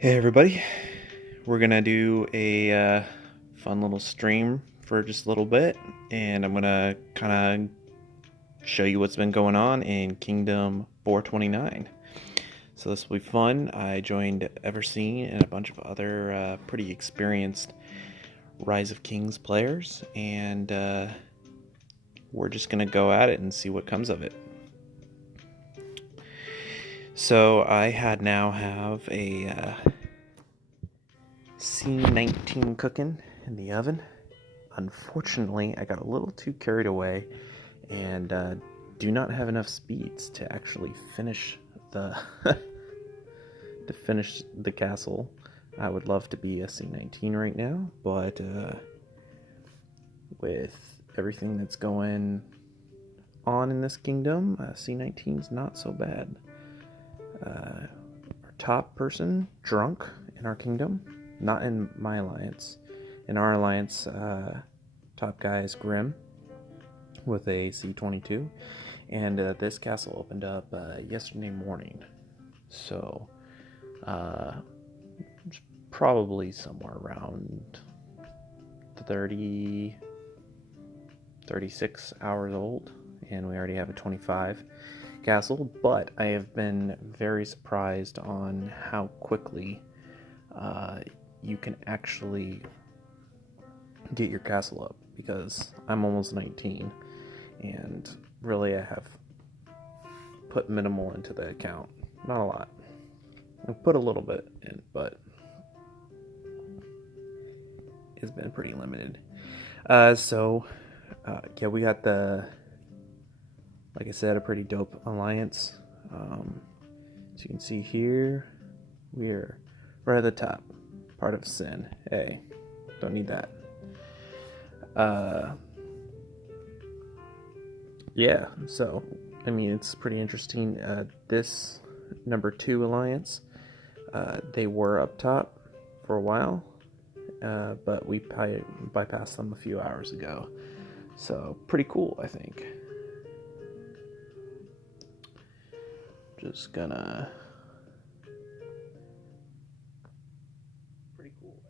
Hey everybody, we're gonna do a fun little stream for just a little bit, and I'm gonna kind of show you what's been going on in Kingdom 429. So this will be fun. I joined Everseen and a bunch of other pretty experienced Rise of Kings players, and we're just gonna go at it and see what comes of it. So I now have a C19 cooking in the oven. Unfortunately, I got a little too carried away and do not have enough speeds to actually finish the to finish the castle. I would love to be a C19 right now, but with everything that's going on in this kingdom, C19 is not so bad. Our top person drunk in our kingdom, not in my alliance. In our alliance, top guy is Grim with a C22, and this castle opened up yesterday morning, so it's probably somewhere around 36 hours old, and we already have a 25 castle. But I have been very surprised on how quickly you can actually get your castle up, because I'm almost 19 and really I have put minimal into the account. Not a lot. I've put a little bit in, but it's been pretty limited. Yeah, we got like I said, a pretty dope alliance. As you can see here, we're right at the top, part of Sin. Hey, don't need that. Yeah, so I mean, it's pretty interesting. This number 2 alliance, they were up top for a while, but we bypassed them a few hours ago. So pretty cool, I think. Just gonna pretty cool.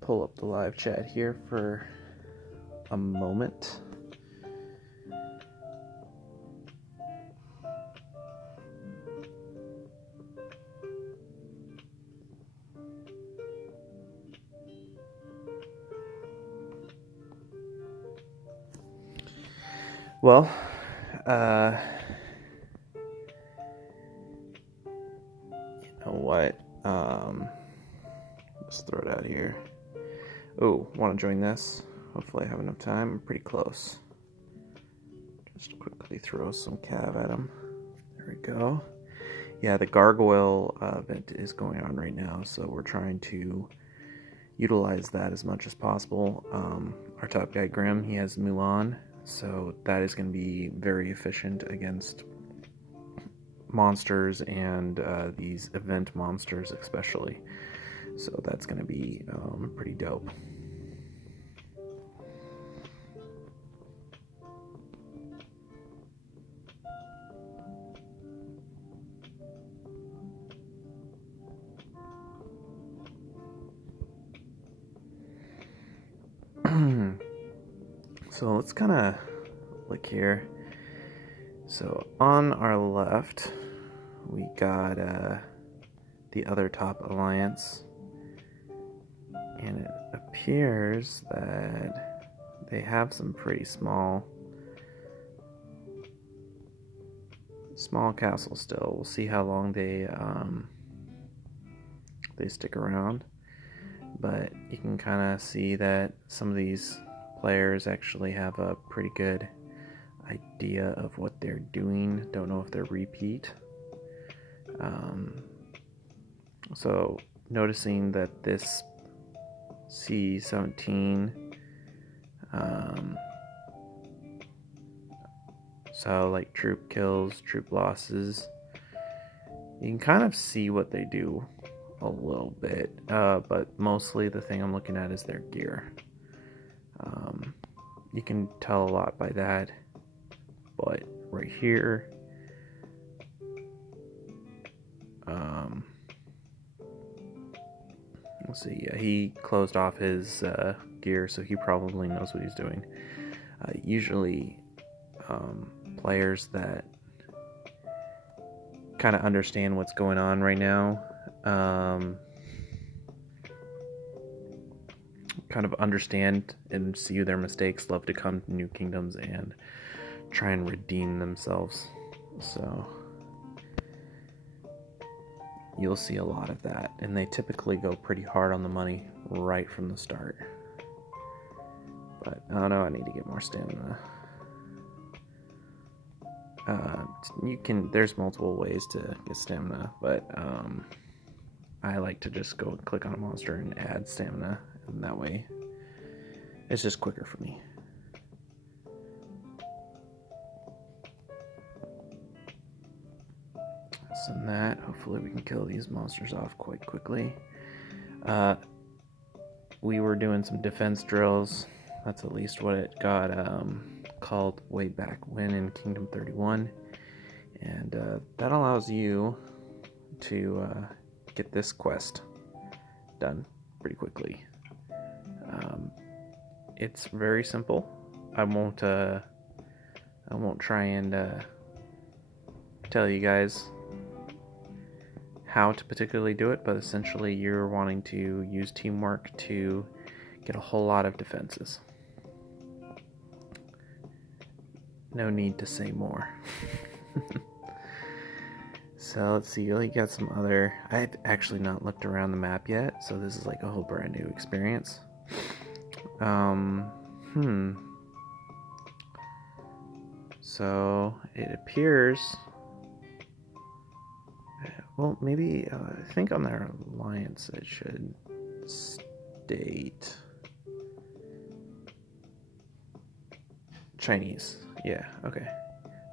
Pull up the live chat here for a moment. Well, you know what? Let's throw it out here. Oh, want to join this? Hopefully I have enough time. I'm pretty close. Just quickly throw some cav at him. There we go. Yeah, the gargoyle event is going on right now, so we're trying to utilize that as much as possible. Our top guy Grim, he has Mulan, so that is going to be very efficient against monsters and these event monsters especially. So that's going to be pretty dope. So let's kind of look here. So on our left, we got the other top alliance, and it appears that they have some pretty small castles still. We'll see how long they stick around, but you can kind of see that some of these players actually have a pretty good idea of what they're doing. Don't know if they're repeat. So noticing that this C17 so like troop kills, troop losses, you can kind of see what they do a little bit, but mostly the thing I'm looking at is their gear. You can tell a lot by that, but right here, let's see, yeah, he closed off his gear, so he probably knows what he's doing. Usually, players that kind of understand what's going on right now, kind of understand and see their mistakes, love to come to New Kingdoms and try and redeem themselves. So you'll see a lot of that, and they typically go pretty hard on the money right from the start. But I don't know, I need to get more stamina. There's multiple ways to get stamina, but I like to just go and click on a monster and add stamina, and that way it's just quicker for me. Send that. Hopefully we can kill these monsters off quite quickly. We were doing some defense drills. That's at least what it got called way back when in Kingdom 31. And that allows you to get this quest done pretty quickly. It's very simple. I won't try and tell you guys how to particularly do it, but essentially you're wanting to use teamwork to get a whole lot of defenses. No need to say more. So let's see, we got some other... I've actually not looked around the map yet, so this is like a whole brand new experience. So it appears... Well, maybe, I think on their alliance it should state... Chinese. Yeah, okay.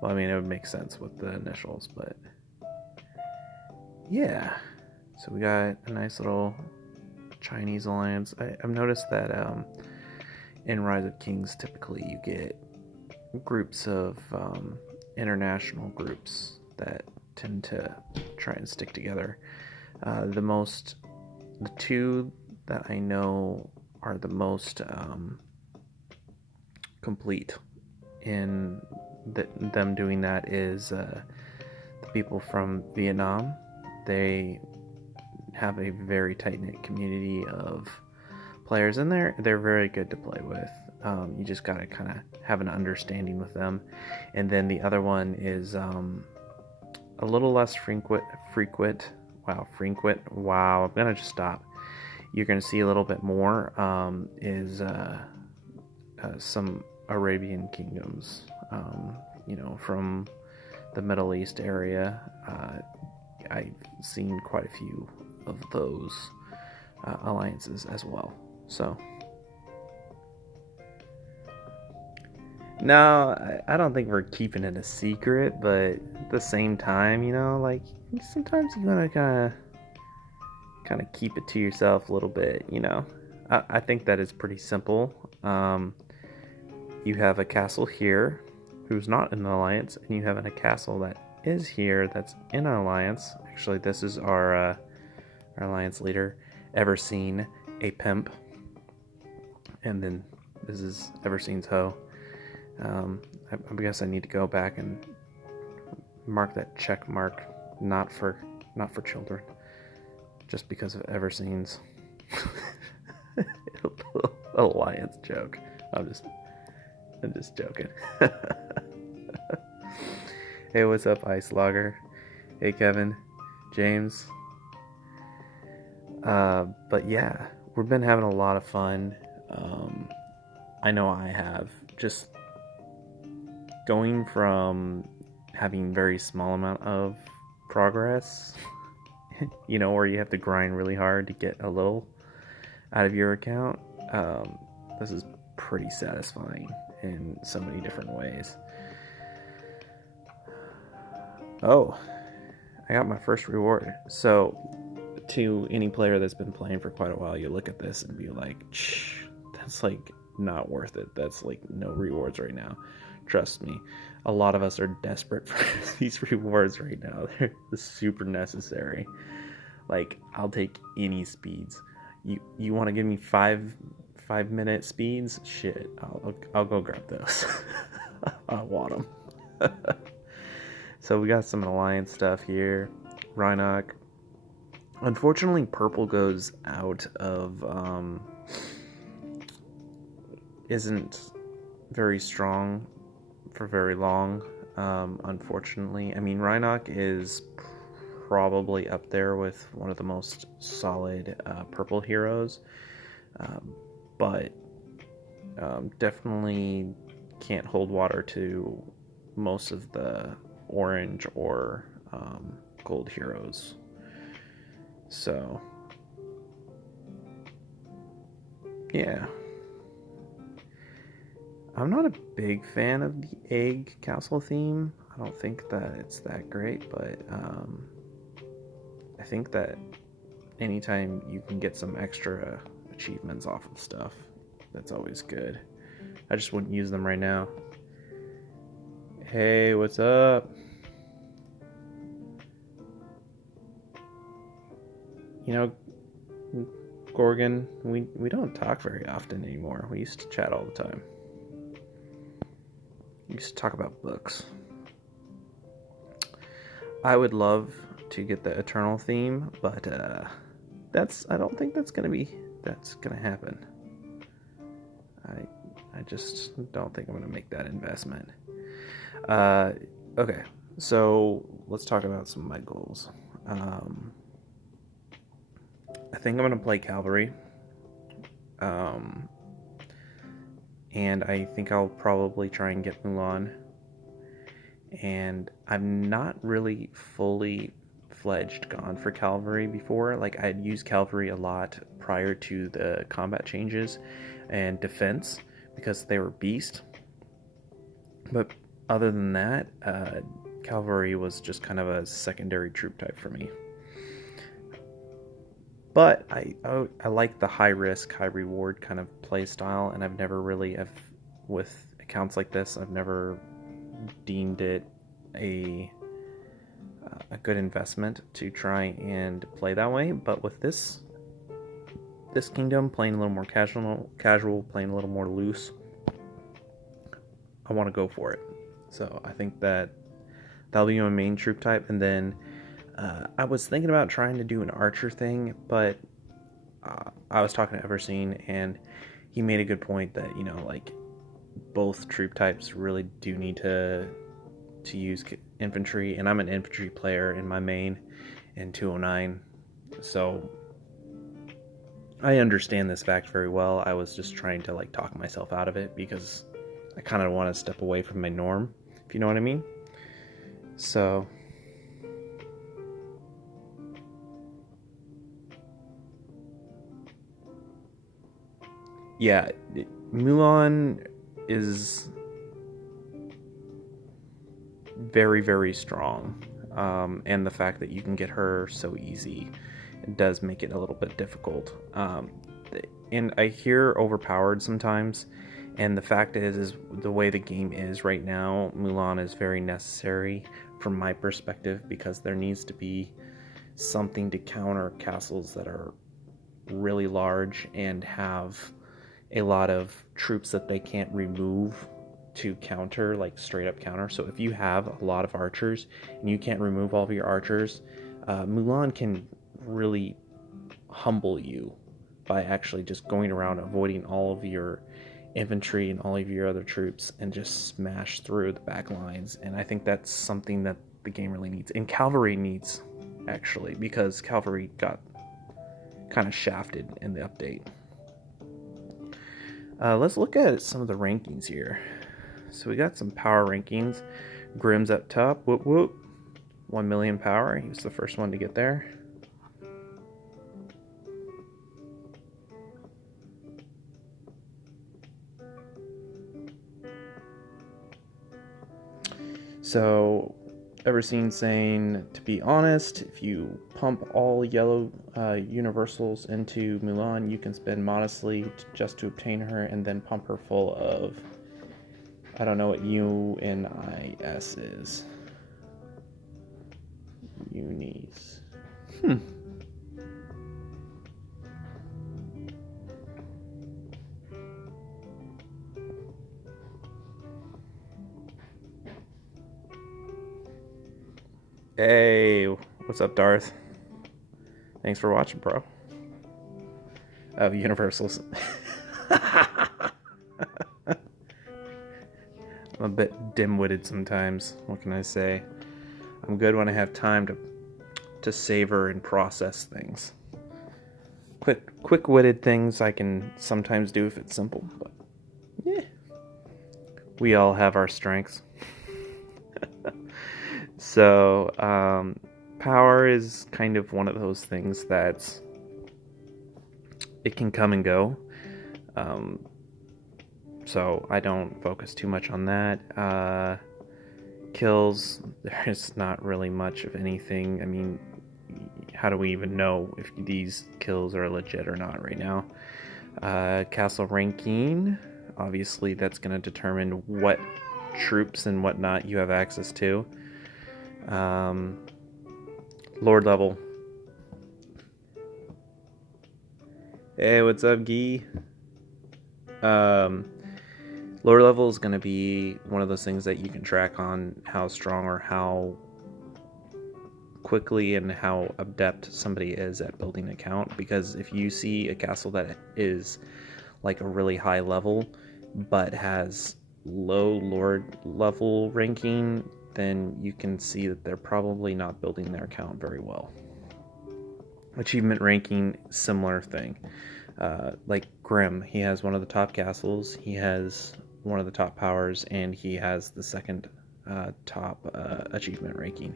Well, I mean, it would make sense with the initials, but... Yeah. So we got a nice little Chinese alliance. I've noticed that in Rise of Kings, typically you get groups of international groups that tend to try and stick together. The two that I know are the most complete in them doing that is the people from Vietnam. They have a very tight-knit community of players, and they're very good to play with. You just gotta kind of have an understanding with them. And then the other one is a little less frequent. Wow, I'm gonna just stop. You're gonna see a little bit more is some Arabian kingdoms, from the Middle East area. I've seen quite a few of those alliances as well. So, no, I don't think we're keeping it a secret, but at the same time, like, sometimes you gotta kind of keep it to yourself a little bit, I think that is pretty simple. You have a castle here who's not in an alliance, and you have a castle that is here that's in an alliance. Actually, this is our alliance leader, Everseen, a pimp. And then this is Everseen's hoe. I guess I need to go back and mark that check mark, not for children, just because of Everseen's alliance joke. I'm just joking. Hey, what's up, Ice Logger? Hey, Kevin, James. But yeah, we've been having a lot of fun. I know I have. Just going from having very small amount of progress, where you have to grind really hard to get a little out of your account. This is pretty satisfying in so many different ways. Oh, I got my first reward. So, to any player that's been playing for quite a while, you look at this and be like, that's like not worth it. That's like no rewards right now. Trust me, a lot of us are desperate for these rewards right now. They're super necessary. Like, I'll take any speeds. You want to give me 5 minute speeds? Shit, I'll go grab those. I want them. So we got some alliance stuff here. Rhinoc. Unfortunately, purple goes out of isn't very strong for very long. Unfortunately, I mean, Rhinoc is probably up there with one of the most solid purple heroes, but definitely can't hold water to most of the orange or gold heroes. So, yeah. I'm not a big fan of the egg castle theme. I don't think that it's that great, but I think that anytime you can get some extra achievements off of stuff, that's always good. I just wouldn't use them right now. Hey, what's up? You know, Gorgon, we don't talk very often anymore. We used to chat all the time. We used to talk about books. I would love to get the Eternal theme, but I don't think that's gonna happen. I just don't think I'm gonna make that investment. Okay, so let's talk about some of my goals. I think I'm gonna play Cavalry. And I think I'll probably try and get Mulan. And I'm not really fully fledged gone for Cavalry before. Like, I'd used Cavalry a lot prior to the combat changes and defense because they were beast. But other than that, Cavalry was just kind of a secondary troop type for me. But I like the high risk, high reward kind of play style, and I've never really with accounts like this, I've never deemed it a good investment to try and play that way. But with this kingdom, playing a little more casual, playing a little more loose, I want to go for it. So I think that'll be my main troop type, and then I was thinking about trying to do an archer thing, but I was talking to Everseen, and he made a good point that, you know, like, both troop types really do need to use infantry, and I'm an infantry player in my main in 209, so I understand this fact very well. I was just trying to, like, talk myself out of it because I kind of want to step away from my norm, if you know what I mean. So yeah, Mulan is very, very strong, and the fact that you can get her so easy, it does make it a little bit difficult. And I hear overpowered sometimes, and the fact is the way the game is right now, Mulan is very necessary from my perspective, because there needs to be something to counter castles that are really large and have a lot of troops that they can't remove to counter, like straight up counter. So if you have a lot of archers and you can't remove all of your archers, Mulan can really humble you by actually just going around avoiding all of your infantry and all of your other troops and just smash through the back lines. And I think that's something that the game really needs, and Cavalry needs, actually, because Cavalry got kind of shafted in the update. Let's look at some of the rankings here. So we got some power rankings. Grimm's up top. Whoop whoop. 1 million power. He was the first one to get there. So Everseen saying, to be honest, if you pump all yellow universals into Mulan, you can spend modestly just to obtain her and then pump her full of, I don't know what UNIS is. Unis. Hey, what's up, Darth? Thanks for watching, bro. Oh, universals. I'm a bit dim-witted sometimes. What can I say? I'm good when I have time to savor and process things. Quick-witted things I can sometimes do if it's simple, but yeah. We all have our strengths. So, power is kind of one of those things that's it can come and go. So I don't focus too much on that. Kills, there's not really much of anything. I mean, how do we even know if these kills are legit or not right now? Castle ranking, obviously that's going to determine what troops and whatnot you have access to. Lord level. Hey, what's up, Gee? Lower level is going to be one of those things that you can track on how strong or how quickly and how adept somebody is at building an account. Because if you see a castle that is like a really high level but has low lord level ranking, then you can see that they're probably not building their account very well. Achievement ranking, similar thing. Like Grimm, he has one of the top castles, he has one of the top powers, and he has the second top achievement ranking,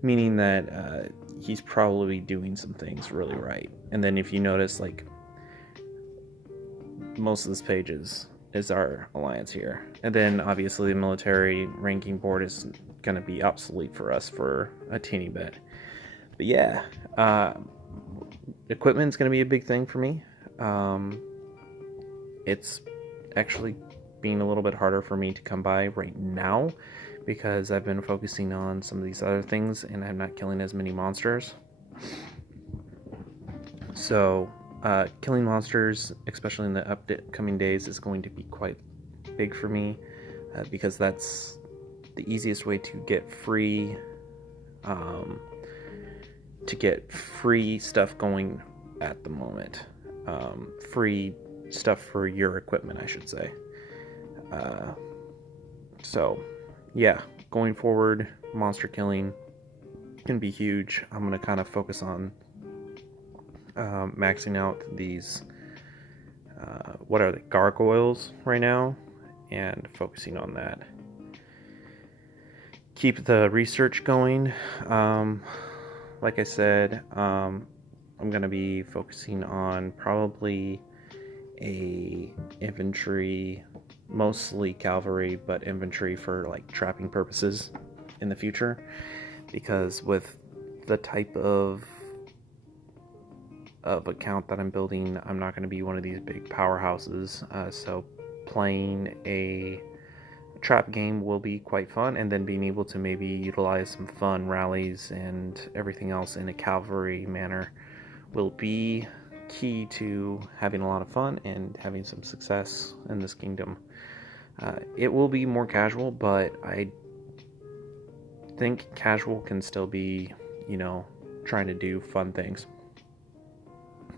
meaning that he's probably doing some things really right. And then if you notice, like, most of this page is our alliance here. And then obviously the military ranking board is going to be obsolete for us for a teeny bit. But yeah, equipment's going to be a big thing for me. It's actually being a little bit harder for me to come by right now because I've been focusing on some of these other things and I'm not killing as many monsters. So killing monsters, especially in the upcoming days, is going to be quite big for me because that's the easiest way to get free stuff going at the moment. Free stuff for your equipment, I should say. So yeah, going forward, monster killing can be huge. I'm going to kind of focus on maxing out these what are they, gargoyles right now, and focusing on that. Keep the research going. Like I said, I'm going to be focusing on probably a infantry, mostly cavalry, but infantry for like trapping purposes in the future, because with the type of account that I'm building, I'm not going to be one of these big powerhouses, so playing a trap game will be quite fun, and then being able to maybe utilize some fun rallies and everything else in a cavalry manner will be key to having a lot of fun and having some success in this kingdom. It will be more casual, but I think casual can still be, trying to do fun things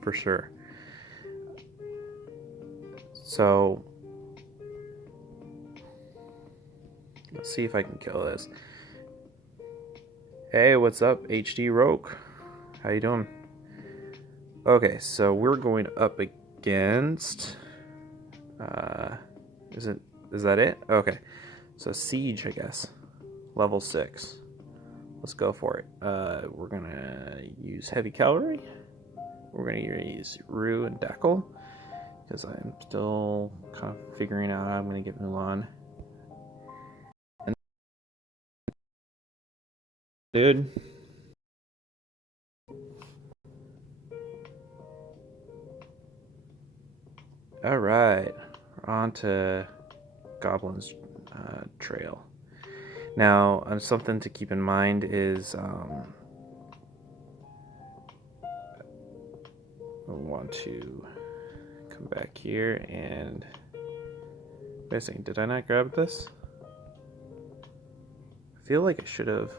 for sure. So let's see if I can kill this. Hey, what's up, HD Rogue? How you doing? Okay, so we're going up against is that it? Okay. So siege, I guess. Level 6. Let's go for it. We're gonna use heavy cavalry. We're gonna use Rue and Dackle because I'm still kind of figuring out how I'm gonna get Mulan. Dude. Alright, on to Goblin's Trail. Now, something to keep in mind is I want to come back here and... Wait a second, did I not grab this? I feel like I should have...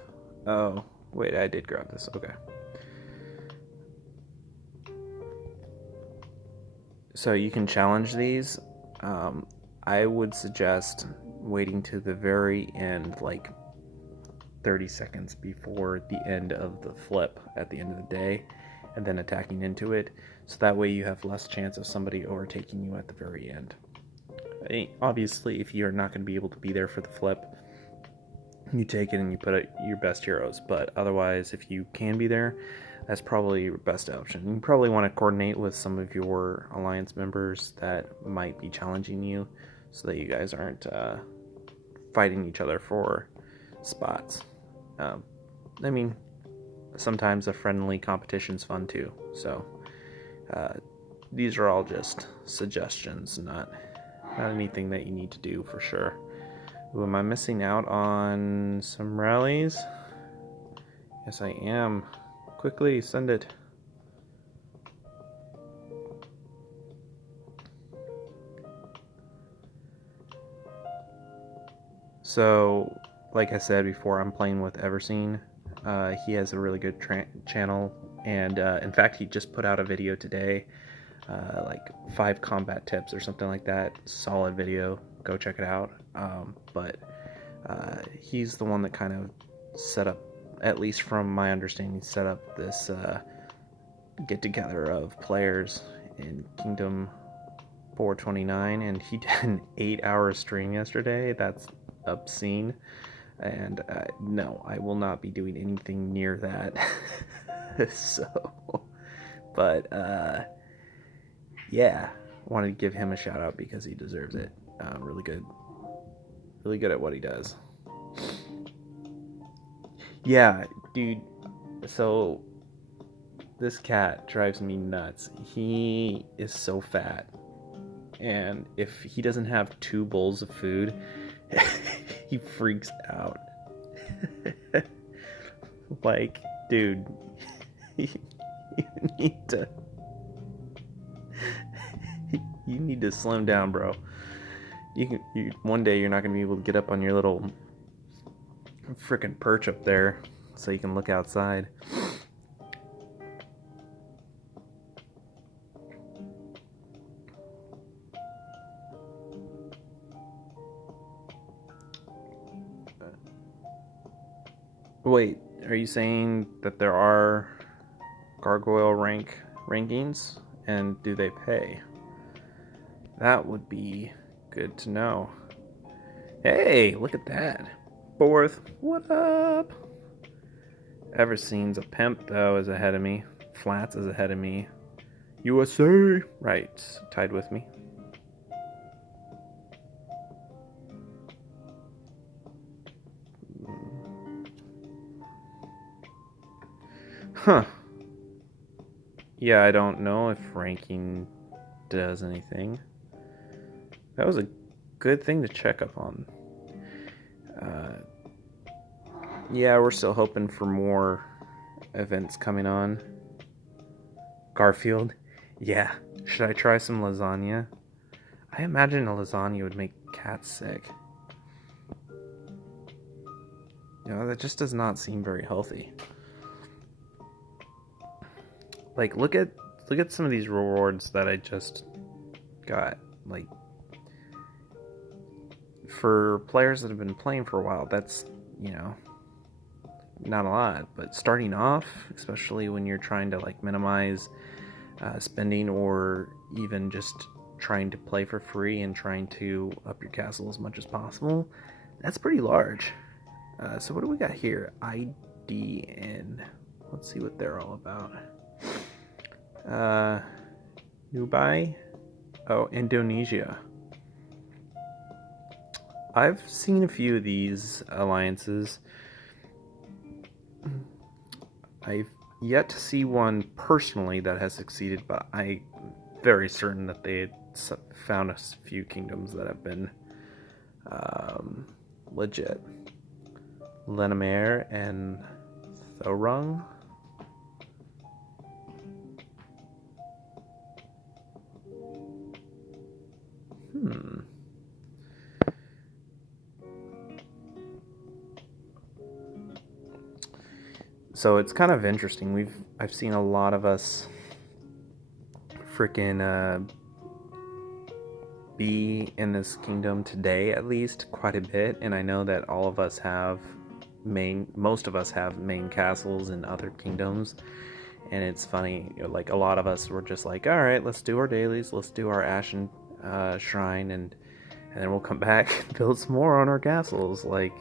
Oh, wait, I did grab this, okay. So you can challenge these. I would suggest waiting to the very end, like 30 seconds before the end of the flip at the end of the day, and then attacking into it, so that way you have less chance of somebody overtaking you at the very end. Obviously, if you're not going to be able to be there for the flip, you take it and you put out your best heroes, but otherwise, if you can be there, that's probably your best option. You probably want to coordinate with some of your alliance members that might be challenging you, so that you guys aren't fighting each other for spots. I mean, sometimes a friendly competition's fun too, so these are all just suggestions, not anything that you need to do for sure. Ooh, am I missing out on some rallies? Yes, I am. Quickly, send it. So, like I said before, I'm playing with Everseen. He has a really good channel, and in fact, he just put out a video today, like 5 combat tips or something like that. Solid video. Go check it out. But he's the one that kind of set up, at least from my understanding, set up this get-together of players in Kingdom 429, and he did an 8-hour stream yesterday. That's obscene, and no, I will not be doing anything near that. So, but yeah, wanted to give him a shout out because he deserves it. Really good at what he does. Yeah, dude, so this cat drives me nuts. He is so fat, and if he doesn't have 2 bowls of food, he freaks out. Like, dude, you need to slim down, bro. One day you're not gonna be able to get up on your little frickin' perch up there so you can look outside. Wait, are you saying that there are gargoyle rankings, and do they pay? That would be good to know. Hey, look at that. Fourth, what up? Everseen's a pimp, though, is ahead of me. Flats is ahead of me. USA! Right, tied with me. Huh. Yeah, I don't know if ranking does anything. That was a good thing to check up on. Yeah, we're still hoping for more events coming on. Garfield? Yeah. Should I try some lasagna? I imagine a lasagna would make cats sick. You know, that just does not seem very healthy. Like, look at some of these rewards that I just got. Like, for players that have been playing for a while, that's, you know, not a lot. But starting off, especially when you're trying to like minimize spending, or even just trying to play for free and trying to up your castle as much as possible, that's pretty large. So what do we got here? IDN. Let's see what they're all about. Dubai? Oh, Indonesia. I've seen a few of these alliances. I've yet to see one personally that has succeeded, but I'm very certain that they had found a few kingdoms that have been legit. Lenamere and Thorung. So it's kind of interesting. I've seen a lot of us freaking be in this kingdom today, at least quite a bit, and I know that all of us have most of us have main castles in other kingdoms. And it's funny, you know, like a lot of us were just like, all right, let's do our dailies, let's do our Ashen shrine, and then we'll come back and build some more on our castles. Like,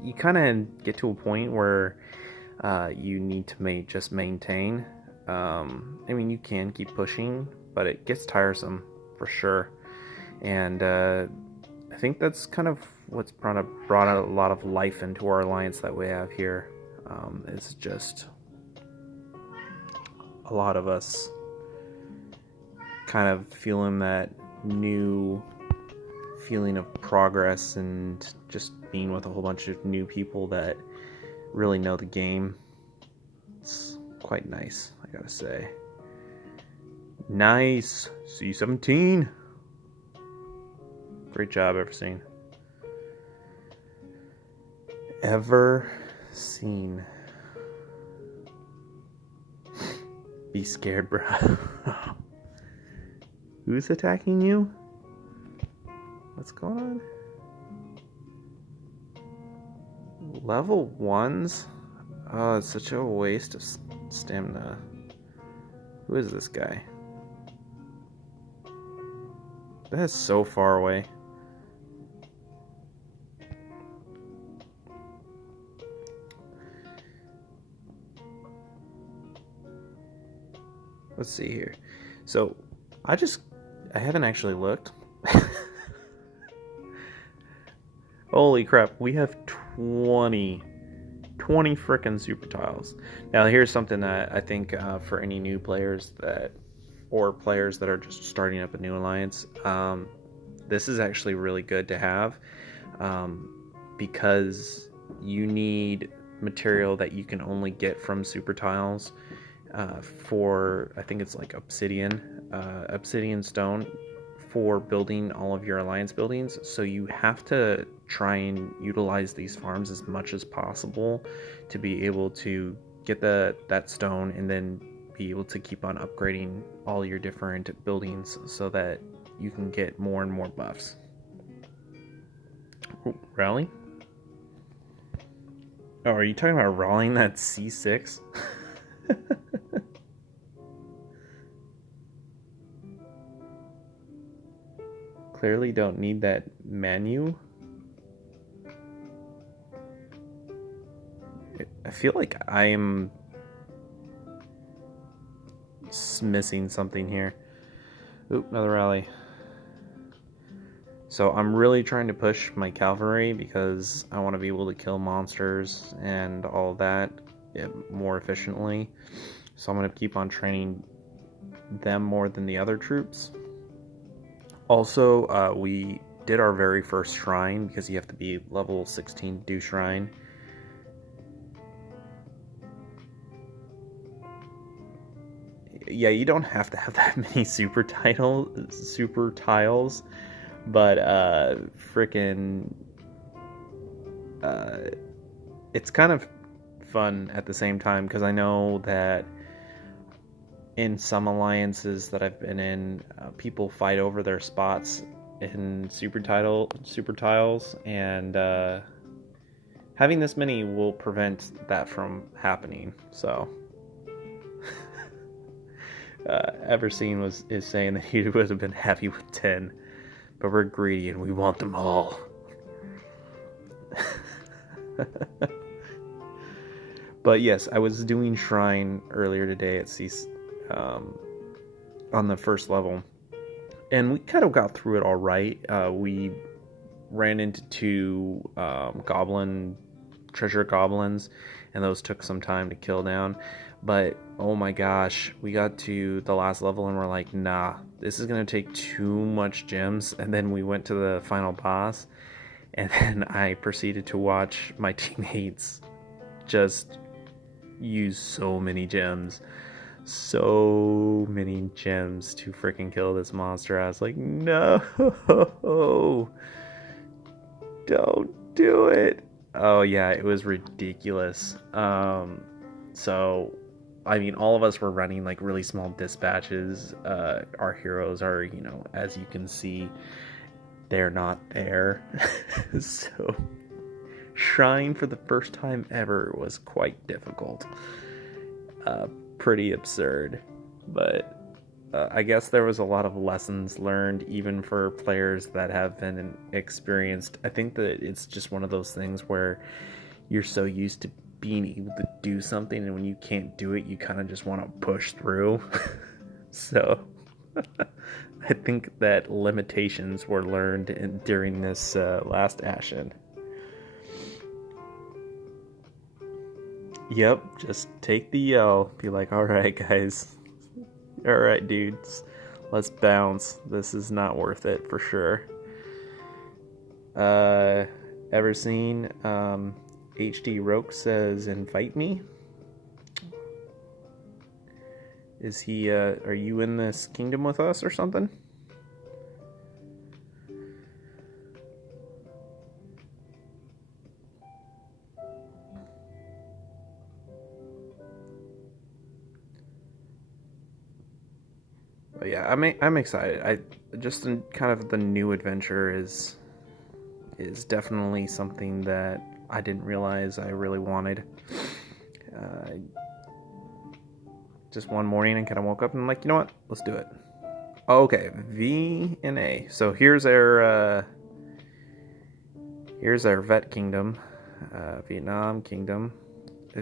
you kind of get to a point where you need to just maintain. I mean, you can keep pushing, but it gets tiresome for sure. And I think that's kind of what's brought a lot of life into our alliance that we have here. It's just a lot of us kind of feeling that new feeling of progress and just being with a whole bunch of new people that really know the game. It's quite nice, I gotta say. Nice! C-17! Great job, Everseen. Everseen. Be scared, bro. Who's attacking you? What's going on? Level 1s? Oh, it's such a waste of stamina. Who is this guy? That is so far away. Let's see here. So, I haven't actually looked. Holy crap, we have 20 frickin' super tiles. Now, here's something that I think for any new players or players that are just starting up a new alliance, this is actually really good to have, because you need material that you can only get from super tiles for, I think it's like obsidian stone for building all of your alliance buildings. So you have to try and utilize these farms as much as possible to be able to get that stone and then be able to keep on upgrading all your different buildings so that you can get more and more buffs. Oh, rally? Oh, are you talking about rallying that C6? Clearly don't need that menu. I feel like I am missing something here. Oop, another rally. So I'm really trying to push my cavalry because I want to be able to kill monsters and all that more efficiently. So I'm going to keep on training them more than the other troops. Also, we did our very first shrine because you have to be level 16 to do shrine. Yeah, you don't have to have that many super tiles, but frickin' it's kind of fun at the same time because I know that in some alliances that I've been in, people fight over their spots in super tiles, and having this many will prevent that from happening. So, Everseen is saying that he would have been happy with 10, but we're greedy and we want them all. But yes, I was doing shrine earlier today at on the first level, and we kind of got through it all right. We ran into 2 goblin treasure goblins, and those took some time to kill down. But oh my gosh, we got to the last level and we're like, nah, this is gonna take too much gems. And then we went to the final boss, and then I proceeded to watch my teammates just use so many gems to freaking kill this monster. I was like, no, don't do it. Oh yeah, it was ridiculous. So I mean, all of us were running like really small dispatches. Our heroes are, you know, as you can see, they're not there. So Shrine for the first time ever was quite difficult. Pretty absurd. But I guess there was a lot of lessons learned even for players that have been experienced. I think that it's just one of those things where you're so used to being able to do something, and when you can't do it, you kind of just want to push through. So I think that limitations were learned during this last Ashen. Yep, just take the yell. Be like, alright, guys. Alright, dudes. Let's bounce. This is not worth it for sure. Everseen, HD Roke says, invite me. Is he, are you in this kingdom with us or something? But yeah, I'm excited. I just kind of the new adventure is definitely something that I didn't realize I really wanted. Just one morning and kind of woke up and I'm like, you know what? Let's do it. Okay, V and A. So here's our vet kingdom, Vietnam kingdom.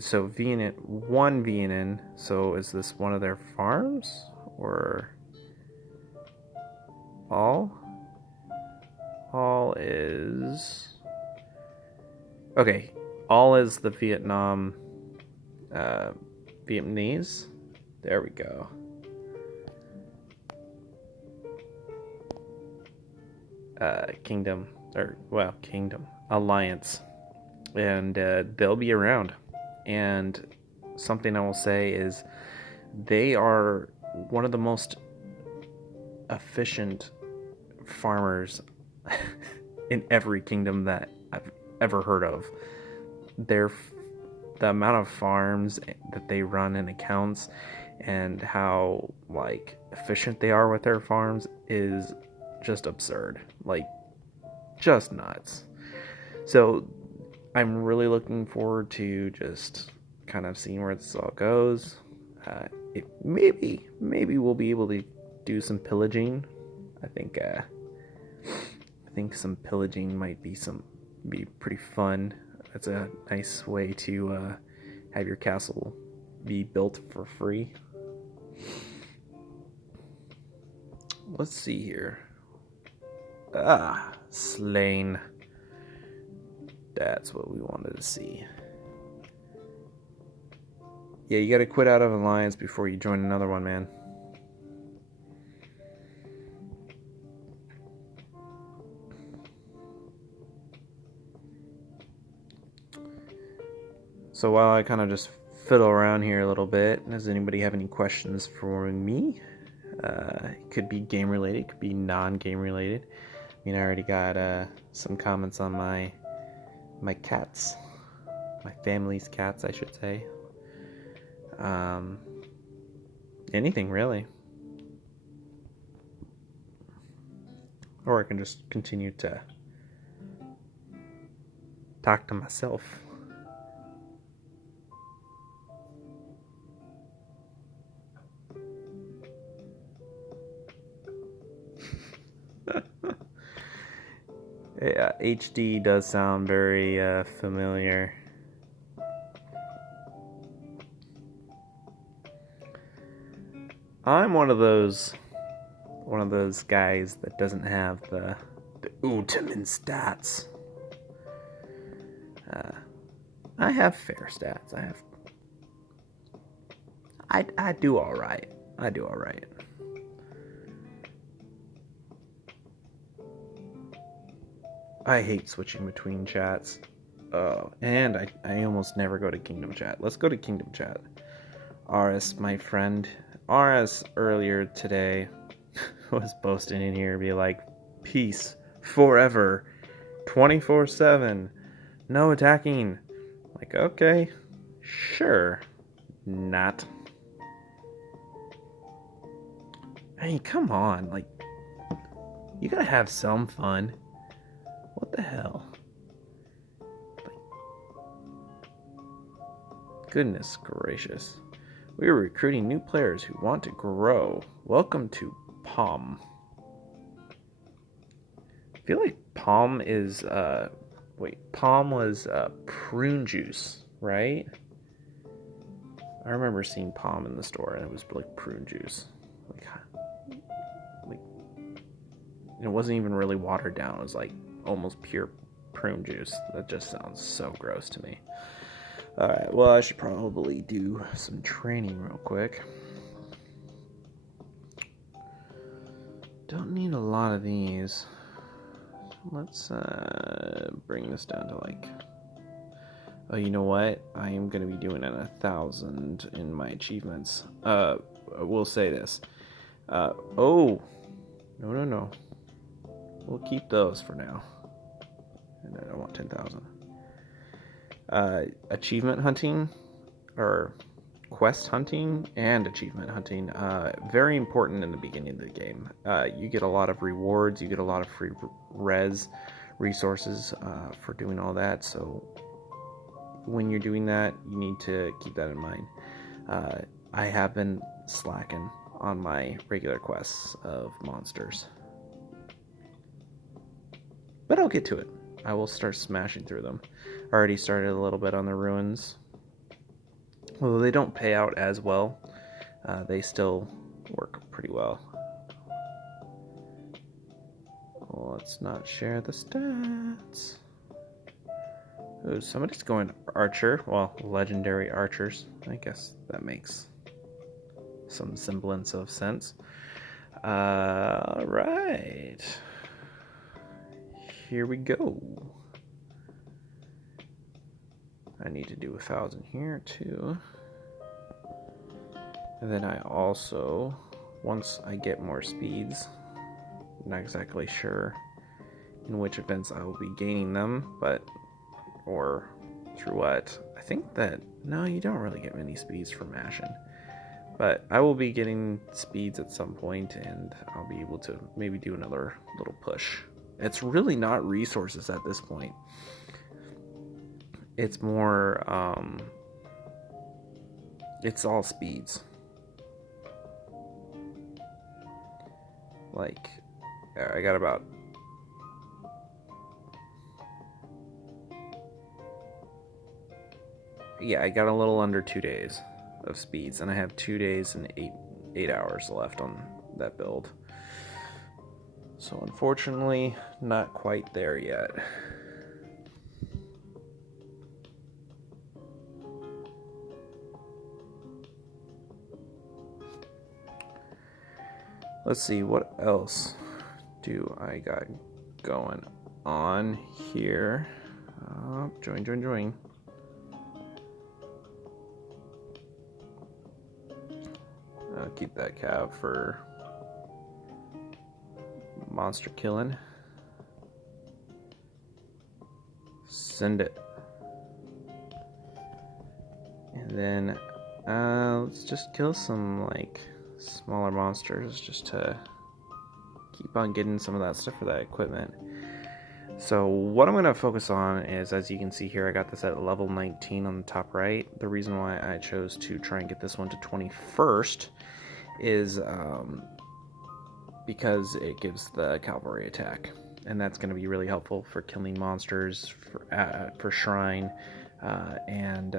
So one Vietnam. So is this one of their farms or all? All is okay. All is the Vietnam, Vietnamese. There we go. Kingdom alliance, and they'll be around. And something I will say is they are one of the most efficient farmers in every kingdom that I've ever heard of. The amount of farms that they run and accounts and how like efficient they are with their farms is just absurd. Like just nuts. So I'm really looking forward to just kind of seeing where this all goes. Maybe we'll be able to do some pillaging. I think some pillaging might be pretty fun. That's a nice way to have your castle be built for free. Let's see here. Slain. That's what we wanted to see. Yeah, you gotta quit out of alliance before you join another one, man. So while I kind of just fiddle around here a little bit, does anybody have any questions for me? It could be game related, it could be non-game related. I mean, I already got some comments on my cats, my family's cats, I should say. Anything really. Or I can just continue to talk to myself. Yeah, HD does sound very familiar. I'm one of those guys that doesn't have the ultimate stats. I have fair stats. I do all right. I do all right. I hate switching between chats. And I almost never go to Kingdom Chat. Let's go to Kingdom Chat. RS, my friend. RS earlier today was posting in here, be like, peace forever, 24/7, no attacking. Like, okay, sure, not. I mean, come on, like, you gotta have some fun. What the hell? Goodness gracious. We are recruiting new players who want to grow. Welcome to Palm. I feel like Palm is, Palm was prune juice, right? I remember seeing Palm in the store and it was like prune juice. Like it wasn't even really watered down. It was like almost pure prune juice. That just sounds so gross to me. Alright, well, I should probably do some training real quick. Don't need a lot of these. Let's bring this down to like... Oh, you know what? I am going to be doing 1,000 in my achievements. We'll say this. No. We'll keep those for now. And then I want 10,000. Achievement hunting, or quest hunting and achievement hunting, very important in the beginning of the game. You get a lot of rewards, you get a lot of free resources for doing all that, so when you're doing that, you need to keep that in mind. I have been slacking on my regular quests of monsters, but I'll get to it. I will start smashing through them. Already started a little bit on the ruins. Although they don't pay out as well, they still work pretty well. Let's not share the stats. Ooh, somebody's going archer. Well, legendary archers. I guess that makes some semblance of sense. Right. Here we go. I need to do 1,000 here too. And then I also, once I get more speeds, I'm not exactly sure in which events I will be gaining them, or through what. I think that, no, you don't really get many speeds from Ashen. But I will be getting speeds at some point, and I'll be able to maybe do another little push. It's really not resources at this point. It's more, it's all speeds. Like, I got about... Yeah, I got a little under 2 days of speeds, and I have 2 days and 8 hours left on that build. So unfortunately, not quite there yet. Let's see, what else do I got going on here? Join. I'll keep that cav for monster killing. Send it. And then let's just kill some like smaller monsters just to keep on getting some of that stuff for that equipment. So what I'm going to focus on is, as you can see here, I got this at level 19 on the top right. The reason why I chose to try and get this one to 21st is because it gives the cavalry attack, and that's going to be really helpful for killing monsters, for shrine, and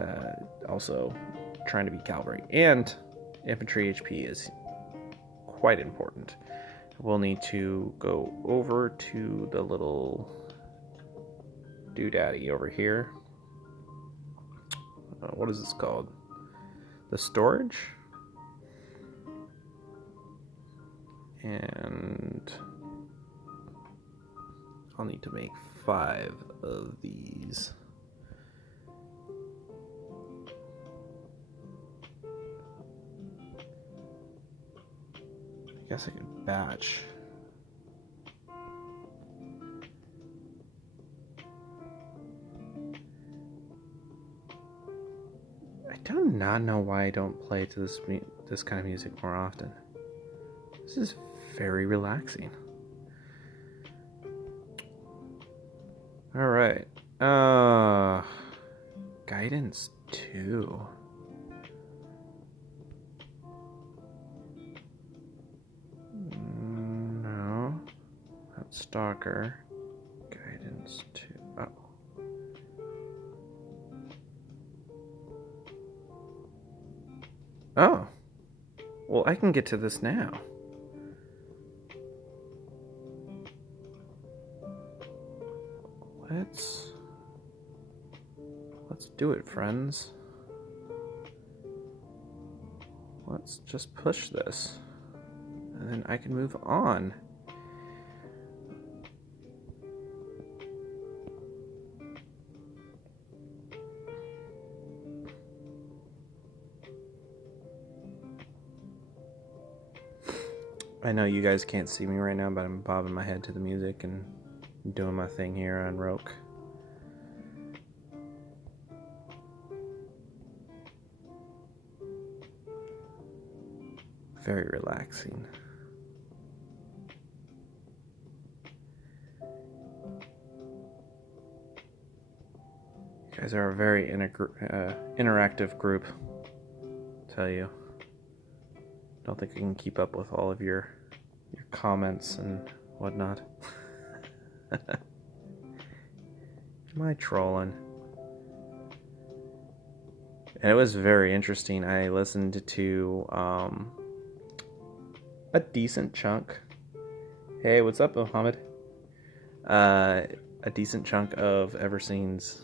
also trying to beat cavalry. And infantry HP is quite important. We'll need to go over to the little doodaddy over here. what is this called? The storage. And I'll need to make 5 of these. I guess I could batch. I do not know why I don't play to this kind of music more often. This is very relaxing. All right. Guidance 2. No. Not Stalker. Guidance 2. Oh. Oh. Well, I can get to this now. Let's do it, friends. Let's just push this, and then I can move on. I know you guys can't see me right now, but I'm bobbing my head to the music and doing my thing here on Roke. Very relaxing. You guys are a very interactive group, I'll tell you. Don't think I can keep up with all of your comments and whatnot. Am I trolling? And it was very interesting. I listened to a decent chunk. Hey, what's up, Mohammed? A decent chunk of Everseen's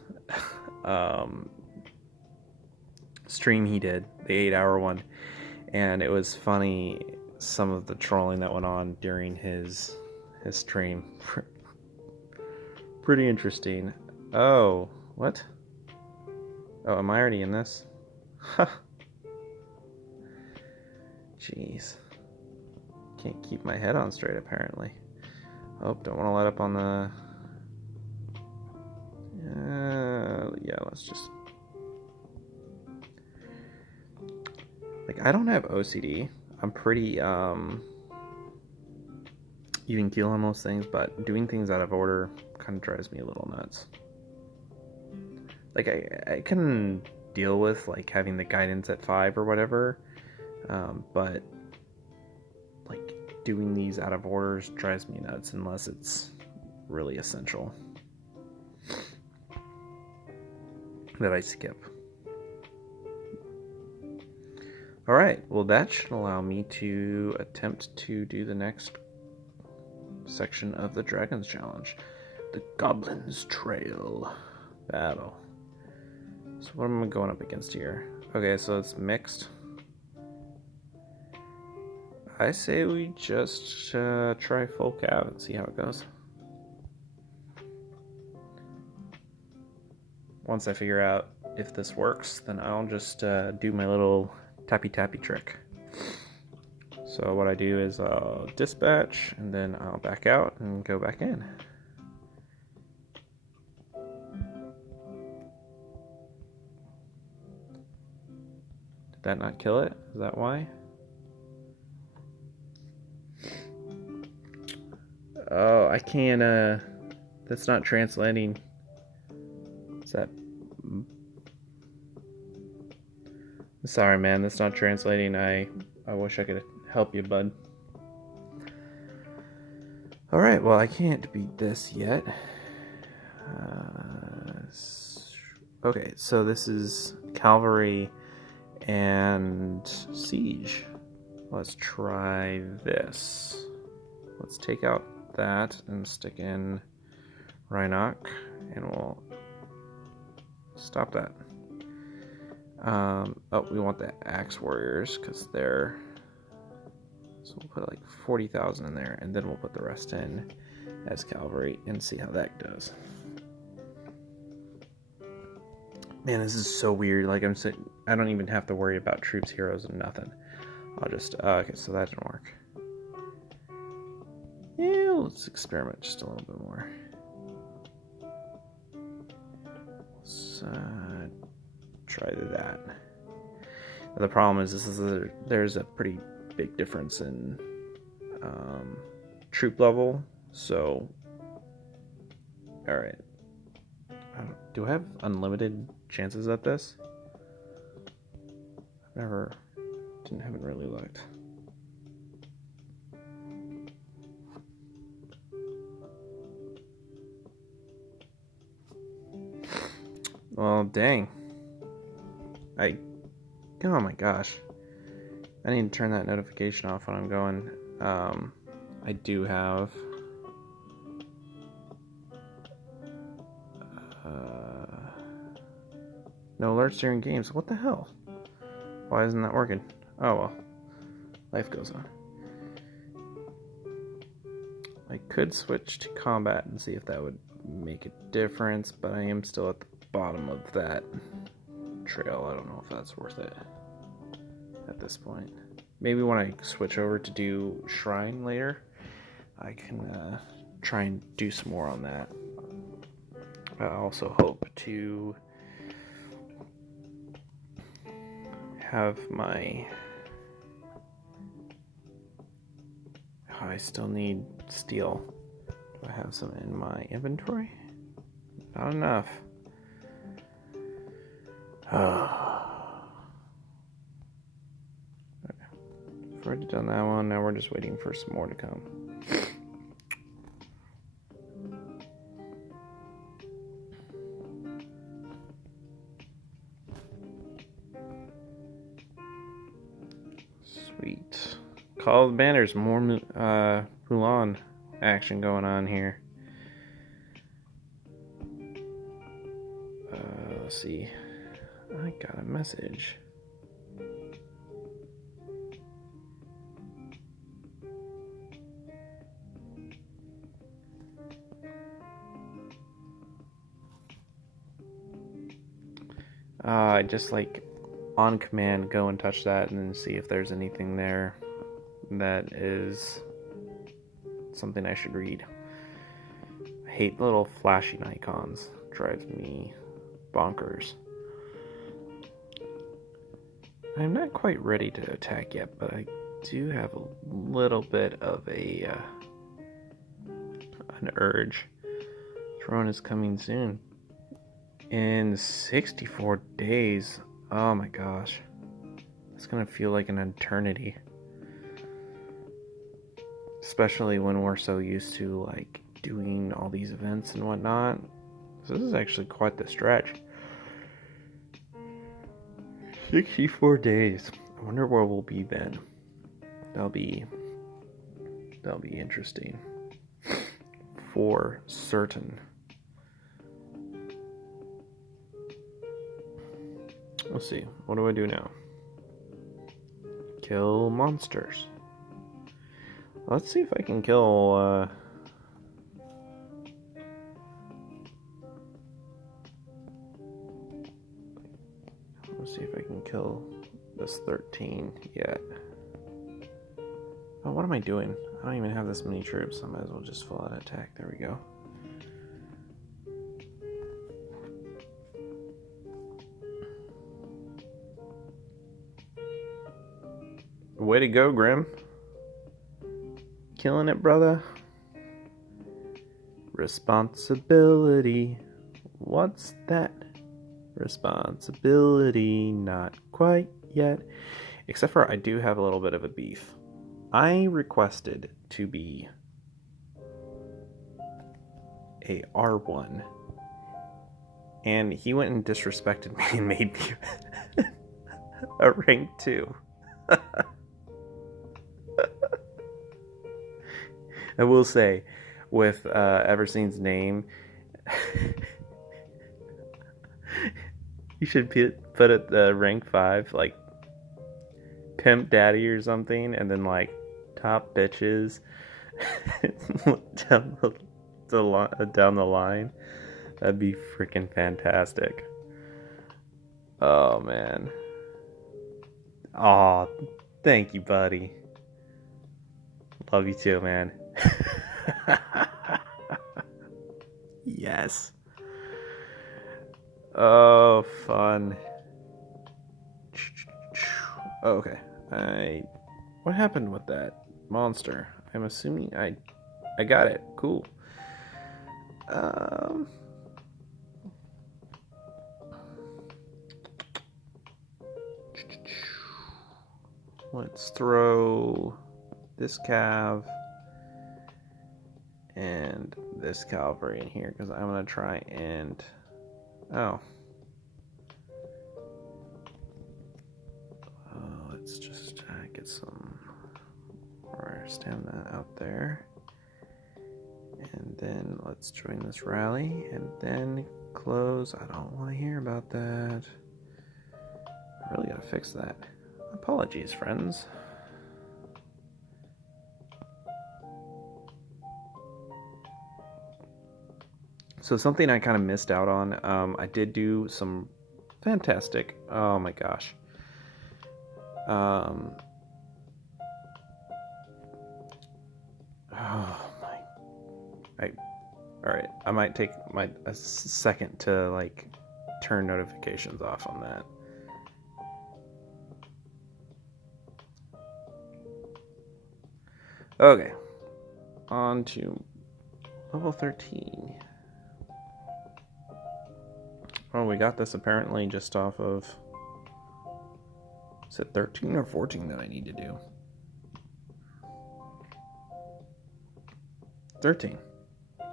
stream he did, the 8-hour one, and it was funny some of the trolling that went on during his stream. Pretty interesting. Oh, what? Oh, am I already in this? Huh. Jeez. Can't keep my head on straight, apparently. Oh, don't want to let up on the... yeah, let's just... Like, I don't have OCD. I'm pretty, even keel on most things, but doing things out of order kind of drives me a little nuts. Like, I can deal with, like, having the guidance at 5 or whatever, but, like, doing these out of orders drives me nuts unless it's really essential that I skip. Alright, well that should allow me to attempt to do the next section of the Dragon's Challenge. The Goblin's Trail battle. So what am I going up against here? Okay, so it's mixed. I say we just try full cav and see how it goes. Once I figure out if this works, then I'll just do my little tappy trick. So what I do is I'll dispatch and then I'll back out and go back in. Did that not kill it? Is that why? Oh, I can't, that's not translating. Is that... Sorry, man, that's not translating. I wish I could help you, bud. Alright, well, I can't beat this yet. Okay, so this is Cavalry and Siege. Let's try this. Let's take out that and stick in Rhinoc, and we'll stop that. Oh, we want the Axe Warriors because they're... So we'll put like 40,000 in there, and then we'll put the rest in as Cavalry and see how that does. Man, this is so weird. Like, I don't even have to worry about troops, heroes, and nothing. I'll just... okay, so that didn't work. Yeah, let's experiment just a little bit more. Let's try that. Now, the problem is there's a pretty big difference in troop level. So, all right. Do I have unlimited chances at this? Haven't really looked. Well, dang. Oh my gosh. I need to turn that notification off when I'm going. I do have... no alerts during games. What the hell? Why isn't that working? Oh well. Life goes on. I could switch to combat and see if that would make a difference, but I am still at the bottom of that trail. I don't know if that's worth it at this point. Maybe when I switch over to do Shrine later, I can try and do some more on that. I also hope to have my... Oh, I still need steel. Do I have some in my inventory? Not enough. Okay. I've already done that one. Now we're just waiting for some more to come. Sweet. Call of the Banners. More Mulan action going on here. Let's see. I got a message. I just like on command go and touch that and then see if there's anything there that is something I should read. I hate little flashing icons. Drives me bonkers. I'm not quite ready to attack yet, but I do have a little bit of an urge. Throne is coming soon. In 64 days. Oh my gosh. It's gonna feel like an eternity. Especially when we're so used to like doing all these events and whatnot. So this is actually quite the stretch. 64 days. I wonder where we'll be then. That'll be interesting. For certain. Let's see. What do I do now? Kill monsters. Let's see if I can kill let's see if I can kill this 13 yet. Oh, what am I doing? I don't even have this many troops. I might as well just full out attack. There we go. Way to go, Grim. Killing it, brother. Responsibility. What's that? Responsibility. Not quite yet. Except for I do have a little bit of a beef. I requested to be a R1. And he went and disrespected me and made me a rank 2. I will say, with Everseen's name, You should put it the rank 5, like pimp daddy or something, and then like top bitches down down the line. That'd be freaking fantastic. Oh man. Oh, thank you, buddy. Love you too, man. Yes. Oh, fun. Okay. What happened with that monster? I'm assuming I got it. Cool. Um. Let's throw this cav and this cavalry in here because I'm gonna try and let's just get some more stamina out there, and then let's join this rally and then close. I don't want to hear about that. I really gotta fix that. Apologies, friends. So something I kind of missed out on, I did do some fantastic, oh my gosh. Oh my, alright, I might take a second to like turn notifications off on that. Okay, on to level 13. Oh, we got this apparently just off of... Is it 13 or 14 that I need to do? 13.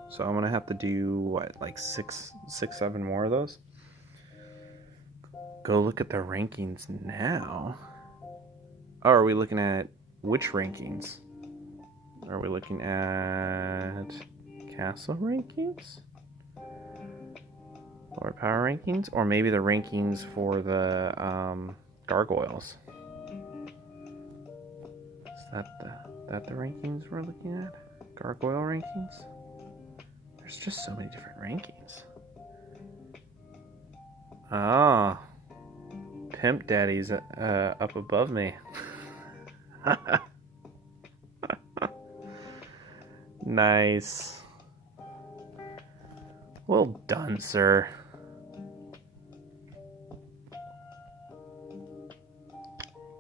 So I'm going to have to do, what, like 7 more of those? Go look at the rankings now. Oh, are we looking at which rankings? Are we looking at castle rankings? Lord power rankings? Or maybe the rankings for the gargoyles. Is that the rankings we're looking at? Gargoyle rankings? There's just so many different rankings. Ah. Pimp Daddy's up above me. Nice. Well done, sir.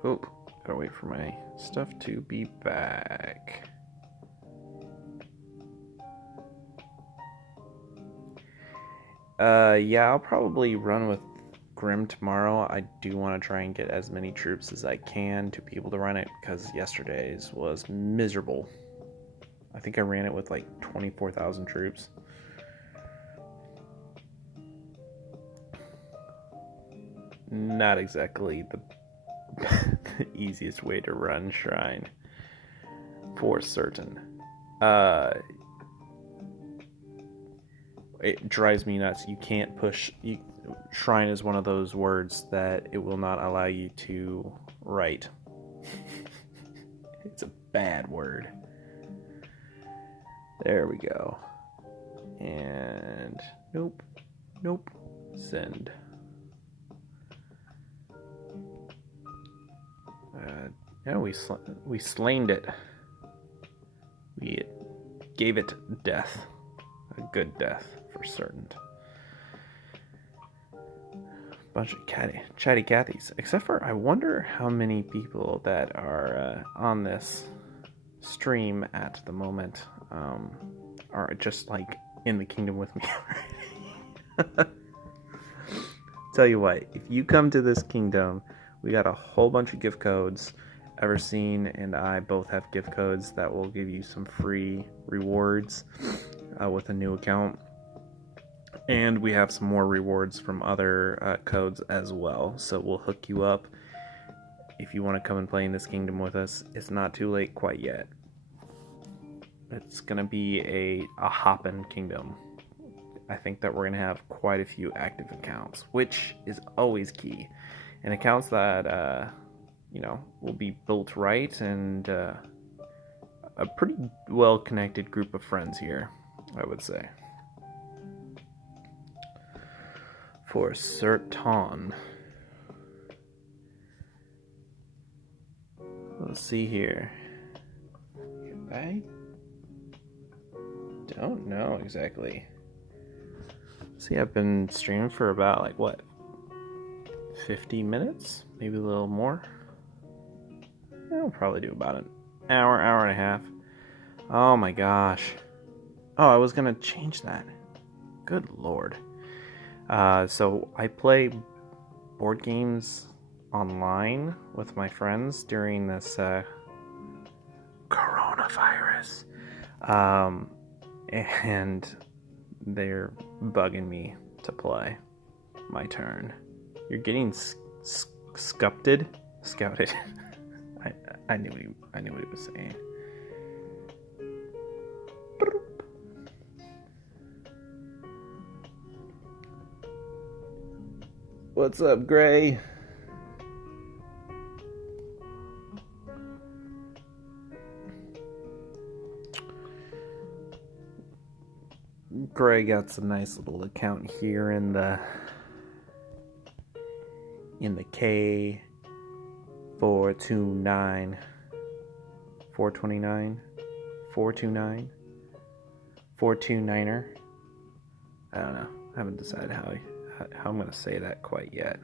Oop, gotta wait for my stuff to be back. Yeah, I'll probably run with Grim tomorrow. I do want to try and get as many troops as I can to be able to run it, because yesterday's was miserable. I think I ran it with like 24,000 troops. Not exactly the easiest way to run Shrine, for certain. It drives me nuts. You can't push... Shrine is one of those words that it will not allow you to write. It's a bad word. There we go. And... Nope. Send. Yeah, we slained it. We gave it death. A good death, for certain. Bunch of chatty Cathys. Except for, I wonder how many people that are on this stream at the moment are just like in the kingdom with me already. Tell you what, if you come to this kingdom, we got a whole bunch of gift codes. Everseen and I both have gift codes that will give you some free rewards with a new account. And we have some more rewards from other codes as well. So we'll hook you up if you want to come and play in this kingdom with us. It's not too late quite yet. It's going to be a hoppin' kingdom. I think that we're going to have quite a few active accounts, which is always key. And accounts that, will be built right and a pretty well-connected group of friends here, I would say. For certain. Let's see here. I don't know exactly. See, I've been streaming for about 50 minutes? Maybe a little more. I'll probably do about an hour and a half. Oh my gosh. Oh, I was gonna change that. Good lord. So I play board games online with my friends during this coronavirus. And they're bugging me to play. My turn. You're getting scouted. I knew what he was saying. What's up, Gray? Gray got some nice little account here in the K429 429er. I don't know. I haven't decided how I'm gonna say that quite yet.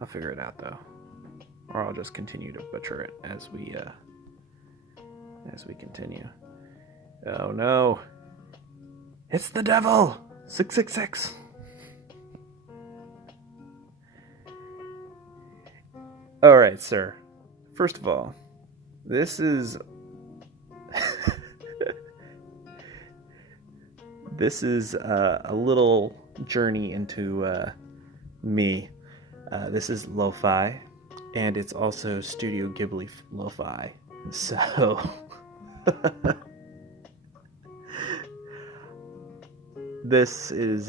I'll figure it out though, or I'll just continue to butcher it as we continue. Oh no! It's the devil! 666! Alright, sir. First of all, this is... this is a little journey into me. This is lo-fi, and it's also Studio Ghibli lo-fi. So... This is